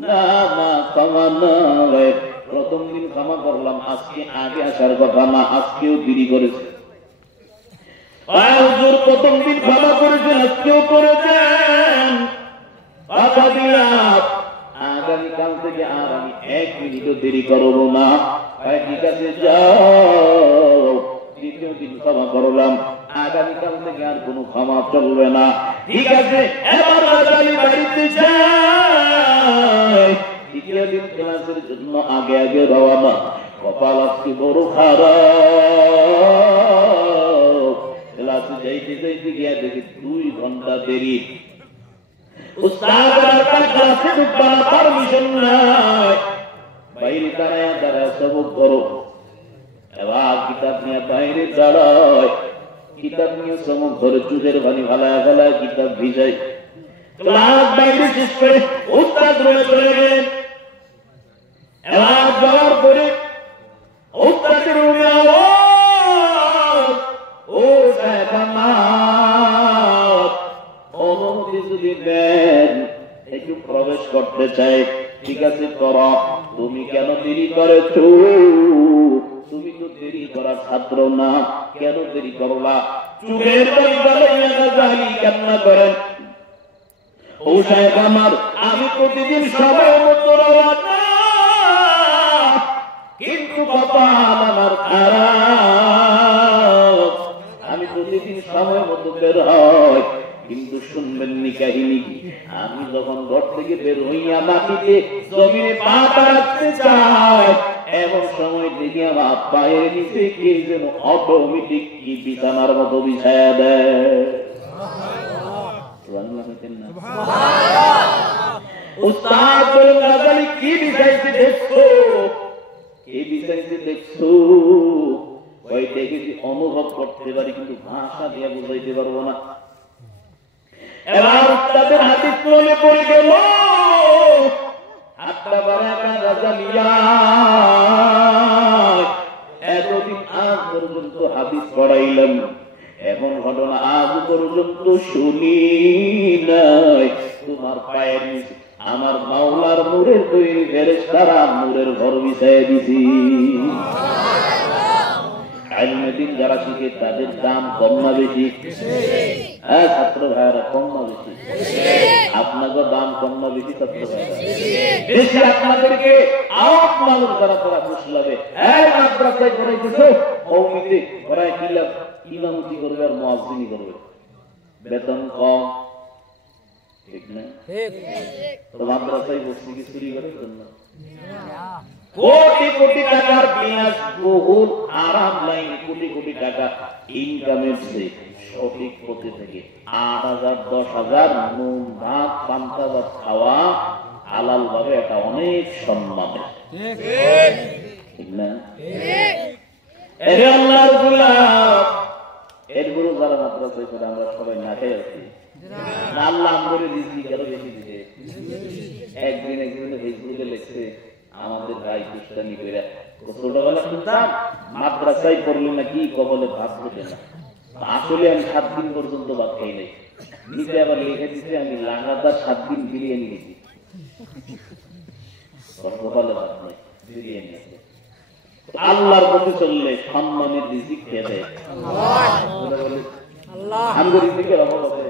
না না ক্ষমা নয়, প্রথম দিন ক্ষমা করলাম, আজকে আগে আসার কথা না, আজকেও দেরি করেছে। হুজুর প্রথম দিন ক্ষমা করেছেন, আজকেও করেছেন, কথা দিলাম আগামীকাল থেকে আর আমি 1 মিনিটও দেরি করবো না। ঠিক আছে যাও, দ্বিতীয় দিন ক্ষমা করলাম, আগামীকাল থেকে আর কোনো ক্ষমা চলবে না। ঠিক আছে এবার আমি বাড়িতে যাই। দ্বিতীয় দিন ক্লাসের জন্য আগে আগে রওনা, কপাল আজকে বড় খারাপ, ক্লাসে যাইতে যাইতে গিয়া দেখি 2 ঘন্টা দেরি। উস্তাদ আপনার ক্লাসে ঢুকবার পারমিশন নাই, বাইরে দাঁড়ায় দাঁড়ায় সবক করো। এবার কিতাব নিয়ে বাইরে দাঁড়ায়, কিতাব নিয়ে সবক করে চুলের পানি ফালায় ফেলায় কিতাব ভিজাই। ক্লাস বাইরে শেষ করে উস্তাদ রুমে চলে গেলেন। এবার যাওয়ার পরে উস্তাদের রুমে আওয়াজ, ও সাহেব আমার অনুমতি যদি দেন একটু প্রবেশ করতে চাই। ঠিক আছে কর। তুমি কেন দেরি করেছো? তুমি তো দেরি করার ছাত্র না, কেন দেরি করলা? চুলের বাড়ি কান্না করেন, ও সাহেব আমার আমি প্রতিদিন সময় মতো রওনা, কিন্তু কপাল আমার খারাপ, আমি প্রতিদিন সময় মতো বের হয়, কিন্তু শুনবেন নি কাহিনী কি, আমি যখন ঘর থেকে বের হইয়া মাটিতে জমিনে পা রাখতে চাই, এমন সময় দেখি আমার পায়ের নিচে কে যেন অটোমেটিক কি বিছানার মতো বিছায়া দেয়। উস্তাদ বলেন গাজালি কি বিছাইতে দেখছো? কি বিছাইতে দেখছো? ওই দেখেছি, অনুভব করতে পারি কিন্তু ভাষা দিয়ে বুঝাইতে পারবো না। এবার উস্তাদের হাদিস মনে পড়ে গেল, এতদিন আজ পর্যন্ত হাদিস পড়াইলাম, এখন ঘটনা আজ পর্যন্ত শুনি নাই। তোমার পায়ের নিচে আমার মাওলার নূরের তৈরি ফেরেশতারা নূরের ঘর বিছাইয়া দিছি। দিন যারা শিখে তাদের দাম কম না বেশি? হ্যাঁ ছাত্র ভাইয়ারা, কম না বেশি? আপনাদের দাম কম না বেশি? ছাত্র ভাইয়ারা বেশি। আপনাদেরকে আওয়াজ মানুষ যারা তারা খুশ লাগে, মাদ্রাসায় পড়াইতেছো, কওমিতে পড়ায় কি লাভ? ইমামতি করবে আর মুয়াজ্জিনি করবে, বেতন কম, ঠিক না? তো মাদ্রাসায় বসে কি চুরি করতেন না? কোটি কোটি টাকার বিনাশ, বহুত আরাম লাইন, কোটি কোটি টাকা ইনকামের সঠিক পথে থেকে 8,000 10,000 নুন ভাত পান্তা ভাত খাওয়া হালাল ভাবে এটা অনেক সম্মানের, ঠিক না? আল্লাহর গোলাম, এরপরে যারা মাদ্রাসায় করে আমরা সবাই না খেয়ে আছি, আল্লাহ আমাদের রিজিক আরো বেশি দিতে। একদিন ফেসবুকে লিখছে, আমাদের ভাই দুষ্টামি করে ছোটবেলা শুনতাম মাদ্রাসায় পড়লে নাকি কবলে ভাত হতে না। আসলে আমি 7 দিন পর্যন্ত ভাত খাই নাই। নিচে আবার লিখে দিতে আমি লাগাতার 7 দিন বিরিয়ানি খেয়েছি, কপালে ভাত নাই, বিরিয়ানি আছে। আল্লাহর পথে চললে সম্মানের রিজিক খেয়ে দেয় আমাদের রিজিকের অভাব আছে।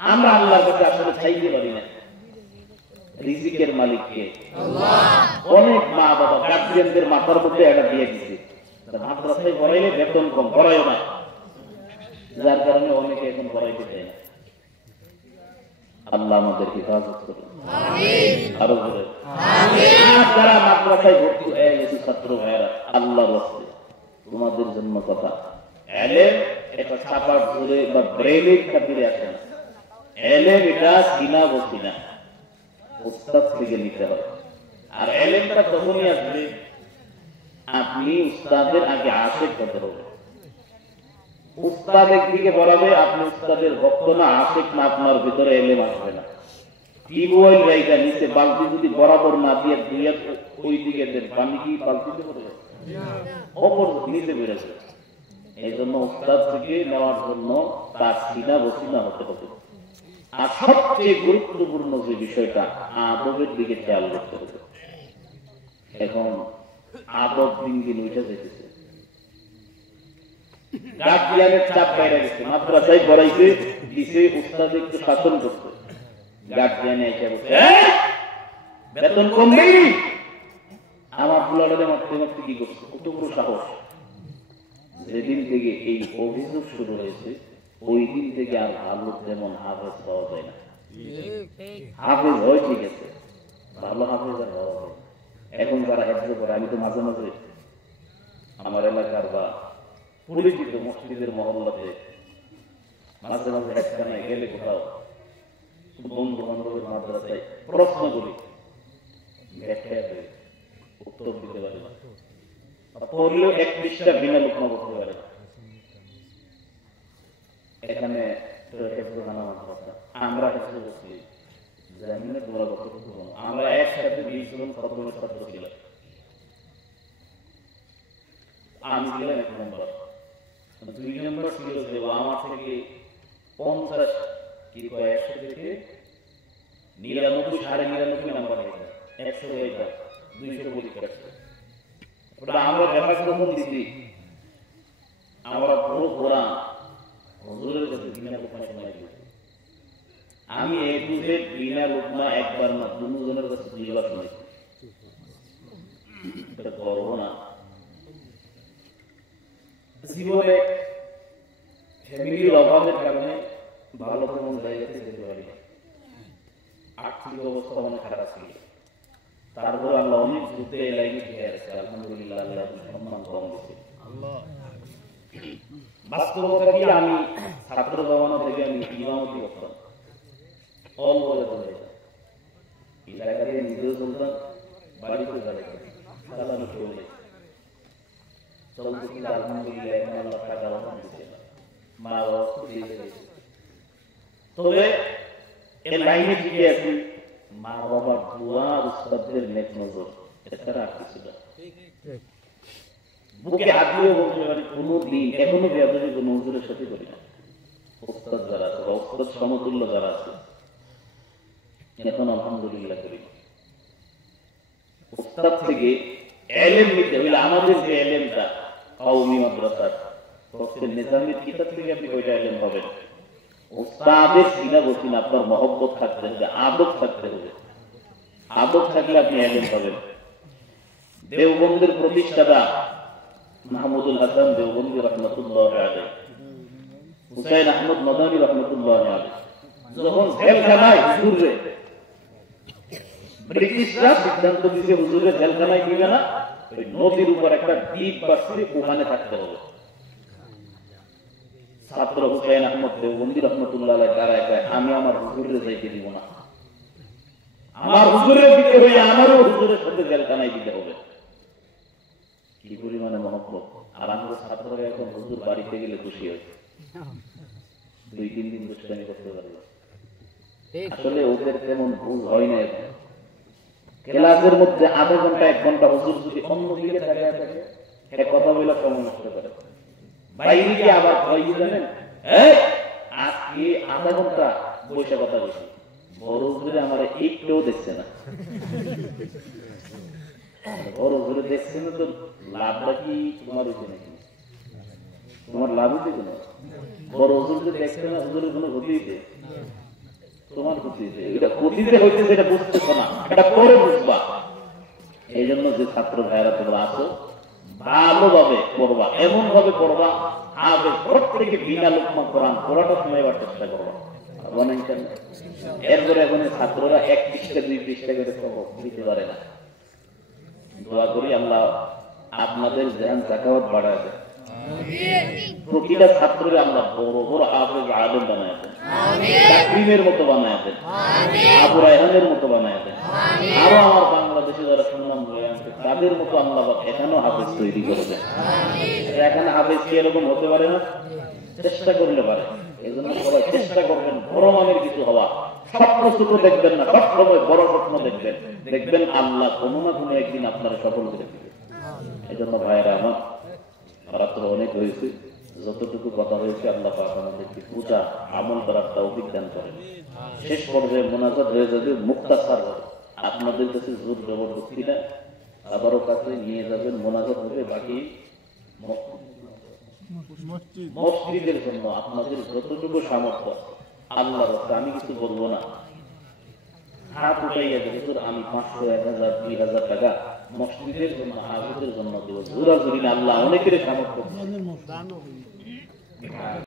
আমরা আল্লাহর কাছে আসলে চাইতে পারি না। রিজিকের মালিককে অনেক মা বাবা গার্জিয়ানদের মাথার মধ্যে এটা দিয়ে দিচ্ছে, মাদ্রাসায় পড়াইলে বেতন কম, পড়াইও না, যার কারণে অনেকে এখন পড়াইতে চায় না। আল্লাহ আমাদের হেফাজত করুন, আরো বলে যারা মাদ্রাসায় ভর্তি হয়ে গেছে ছাত্র ভাইয়েরা, আল্লাহর রাস্তায় তোমাদের জন্য কথা, এলেম এটা ছাপার ধরে বা ব্রেনের খাতিরে আসে না। এলেম এটা কিনা বসি না, উস্তাদ থেকে নিতে হয়। আর এলেমটা তখনই আসবে আপনি উস্তাদের আগে আশেক হতে হবে। উস্তাদ একদিকে বলাবে, আপনি উস্তাদের ভক্ত না আশেক না, আপনার ভিতরে এলেম আসবে না। টিউবওয়েল জায়গা নিচে বালতি যদি বরাবর না দিয়ে দুইয়া ওই দিকে দেন, পানি কি বালতিতে পড়ে যাবে, ওপর নিচে বেড়েছে। এই জন্য উস্তাদ থেকে নেওয়ার জন্য তার সিনা বসিনা হতে হবে। আর সবচেয়ে গুরুত্বপূর্ণ যে বিষয়টা, আদবের দিকে খেয়াল রাখতে হবে। এখন আদব দিন দিন উঠে যেতেছে, গার্জিয়ানের চাপ বাইরে গেছে, মাদ্রাসায় পড়াইছে দিছে, উস্তাদ একটু শাসন করছে, গার্জিয়ানে এসে বলছে বেতন কমবে, আমার ফুলারে মারতে মারতে কি করছে, কত বড় সাহস। যেদিন থেকে এই অভিযোগ শুরু হয়েছে ওই দিন থেকে আর ভালো যেমন হাফেজ পাওয়া যায় না। হাফেজ হয় ঠিক আছে, ভালো হাফেজ আর হওয়া যায়। এখন যারা হেফজ করে, আমি তো মাঝে মাঝে আমার এলাকার বা পরিচিত মসজিদের মহল্লাতে মাঝে মাঝে একখানায় গেলে কোথাও বন্ধু বান্ধবের মাদ্রাসায় প্রশ্ন করি, ব্যাখ্যা দেয়, উত্তর দিতে পারে না, পড়লেও 31টা বিনা লোকমা করতে পারে না। এখানে আমরা আমরা একসাথে 20 জন খতমের ছাত্র ছিলাম, আমি ছিলাম 1 নম্বর, 2 নম্বর ছিল যে আমার থেকে 50 কি 100 থেকে 99 99.5 নাম্বার হয়েছে, 100 হয়েছে 200 পরীক্ষা। আমরা দেখা যখন দিচ্ছি আমরা পুরো ঘোরা হুজুরের কাছে বিনা লোকমা শোনাই দিয়েছি। আমি এ টু জেড বিনা লোকমা একবার না 2 জনের কাছে 2 বার শুনেছি। এটা করবো না জীবনে, ফ্যামিলির অভাবের কারণে ভালো কোনো জায়গাতে যেতে পারি না, আর্থিক অবস্থা অনেক খারাপ ছিল। তারপরে আল্লাহ অনেক যুদ্ধে এই লাইনে ঠিক আছে, আলহামদুলিল্লাহ আল্লাহ সম্মান কম দিচ্ছে। বাস্তবতা কি, আমি ছাত্র জমানা থেকে আমি ইমামতি করতাম, অল্প এলাকা দিয়ে নিজেও চলতাম, বাড়িতে চালানো চলে চলতে কিন্তু আলহামদুলিল্লাহ এখন আল্লাহ টাকার অভাব দিচ্ছে না, মা বাবা দিয়ে দিয়েছে। তবে এই লাইনে টিকে আছি, মা বাবার দোয়া, উস্তাদের নেক নজর, এছাড়া আর কিছু না। বুকে হাত দিয়ে বলতে পারি কোনদিন এখনো বেয়াদবি কোনো হুজুরের সাথে করি না। উস্তাদ যারা আছে বা উস্তাদ সমতুল্য যারা আছে এখন আলহামদুলিল্লাহ করি। উস্তাদ থেকে এলেম নিতে হইলে আমাদের যে এলেমটা কওমি মাদ্রাসার তফসিল নিজামের কিতাব থেকে আপনি কয়টা এলেম পাবেন? উস্তাদের সিনা বসিনা আপনার মহব্বত থাকতে হবে, আদব থাকতে হবে। আদব থাকলে আপনি এলেম পাবেন। দেওবন্দের প্রতিষ্ঠাতা মাহমুদুল হাসান দেওবন্দি রহমতুল্লাহ আলাইহি, হুসাইন আহমদ মাদানী রহমতুল্লাহ আলাইহি যখন জেলখানায় হুজুরে ব্রিটিশরা সিদ্ধান্ত দিয়েছে হুজুরে জেলখানায় দিবে না, ওই নদীর উপর একটা দ্বীপ বাসলে ওখানে থাকতে হবে। ছাত্র হুসাইন আহমদ দেওবন্দি রহমতুল্লাহ আলাইহি দাঁড়ায় কয়, আমি আমার হুজুরে যাইতে দিব না, আমার হুজুরে দিতে হইলে আমারও হুজুরের সাথে জেলখানায় দিতে হবে। কি পরিমাণে মহব্বত! আর আমাদের ছাত্ররা এখন হুজুর বাড়িতে গেলে খুশি হয়েছে, 2-3 দিন দুষ্টামি করতে পারবে। আসলে ওদের তেমন ভুল হয় না। এখন ক্লাসের মধ্যে আধা ঘন্টা 1 ঘন্টা হুজুর যদি অন্যদিকে তাকিয়ে থাকে, এক কথা বলে সময় নষ্ট করে, বাইরে গিয়ে আবার ভয় জানেন, আজকে আধা ঘন্টা বসে কথা বলছি, বড় হুজুরে আমার একটু দেখছে না। বড় হুজুরে দেখছে না তো লাভটা কি তোমার হইছে নাকি? তোমার লাভ হইছে কেন? বড় হুজুরে দেখছে না, হুজুরের কোনো ক্ষতি হইছে? তোমার ক্ষতি হইছে। এটা ক্ষতিতে হইছে সেটা বুঝতেছ না, এটা পরে বুঝবা। এই জন্য যে ছাত্র ভাইয়েরা তোমরা আছো, ভালোভাবে পড়বা, এমন ভাবে পড়বা আগে প্রত্যেকে বিনা লোকমা কোরআন পড়াটা শোনাইবার চেষ্টা করবা। এরপরে এখন ছাত্ররা 1 পৃষ্ঠা 2 পৃষ্ঠা করে সবক দিতে পারে না। দোয়া করি আল্লাহ আপনাদের জ্ঞান জাকাত বাড়ায় দেন, প্রতিটা ছাত্রকে আল্লাহ বড় বড় হাফেজ আলেম বানায় দেন, তাকরিমের মতো বানায় দেন, আবু রায়হানের মতো বানায় দেন। আরো আমার বাংলাদেশে যারা সুনাম হয়ে আছে তাদের মতো আল্লাহ এখানেও হাফেজ তৈরি করে দেন। এখানে হাফেজ কি এরকম হতে পারে না? চেষ্টা করলে পারে। এই জন্য সবাই চেষ্টা করবেন বড় মানের কিছু হওয়া। স্বপ্ন ছোট দেখবেন না, সব সময় বড় স্বপ্ন দেখবেন। দেখবেন আল্লাহ কোনো না কোনো একদিন আপনারা সফল করে দেবে। এই জন্য ভাইয়েরা আমার, রাত্র অনেক হয়েছে, যতটুকু কথা হয়েছে আল্লাহ পাক আমাদেরকে পূজা আমল করার তৌফিক দান করেন। শেষ পর্যায়ে মোনাজাত হয়ে যাবে মুক্তাসার হবে, আপনাদের কাছে জোর জবরদস্তি না, আবারও কাছে নিয়ে যাবেন, মোনাজাত হবে। বাকি মসজিদের জন্য আপনাদের যতটুকু সামর্থ্য আল্লাহর রাস্তায়, আমি কিছু বলবো না, হাত উঠাইয়া যেহেতু আমি 500, 1000, 2000 টাকা মসজিদের জন্য হাফেজের জন্য দেব, জোরাজুরি না, আল্লাহ অনেকের সামর্থ্য।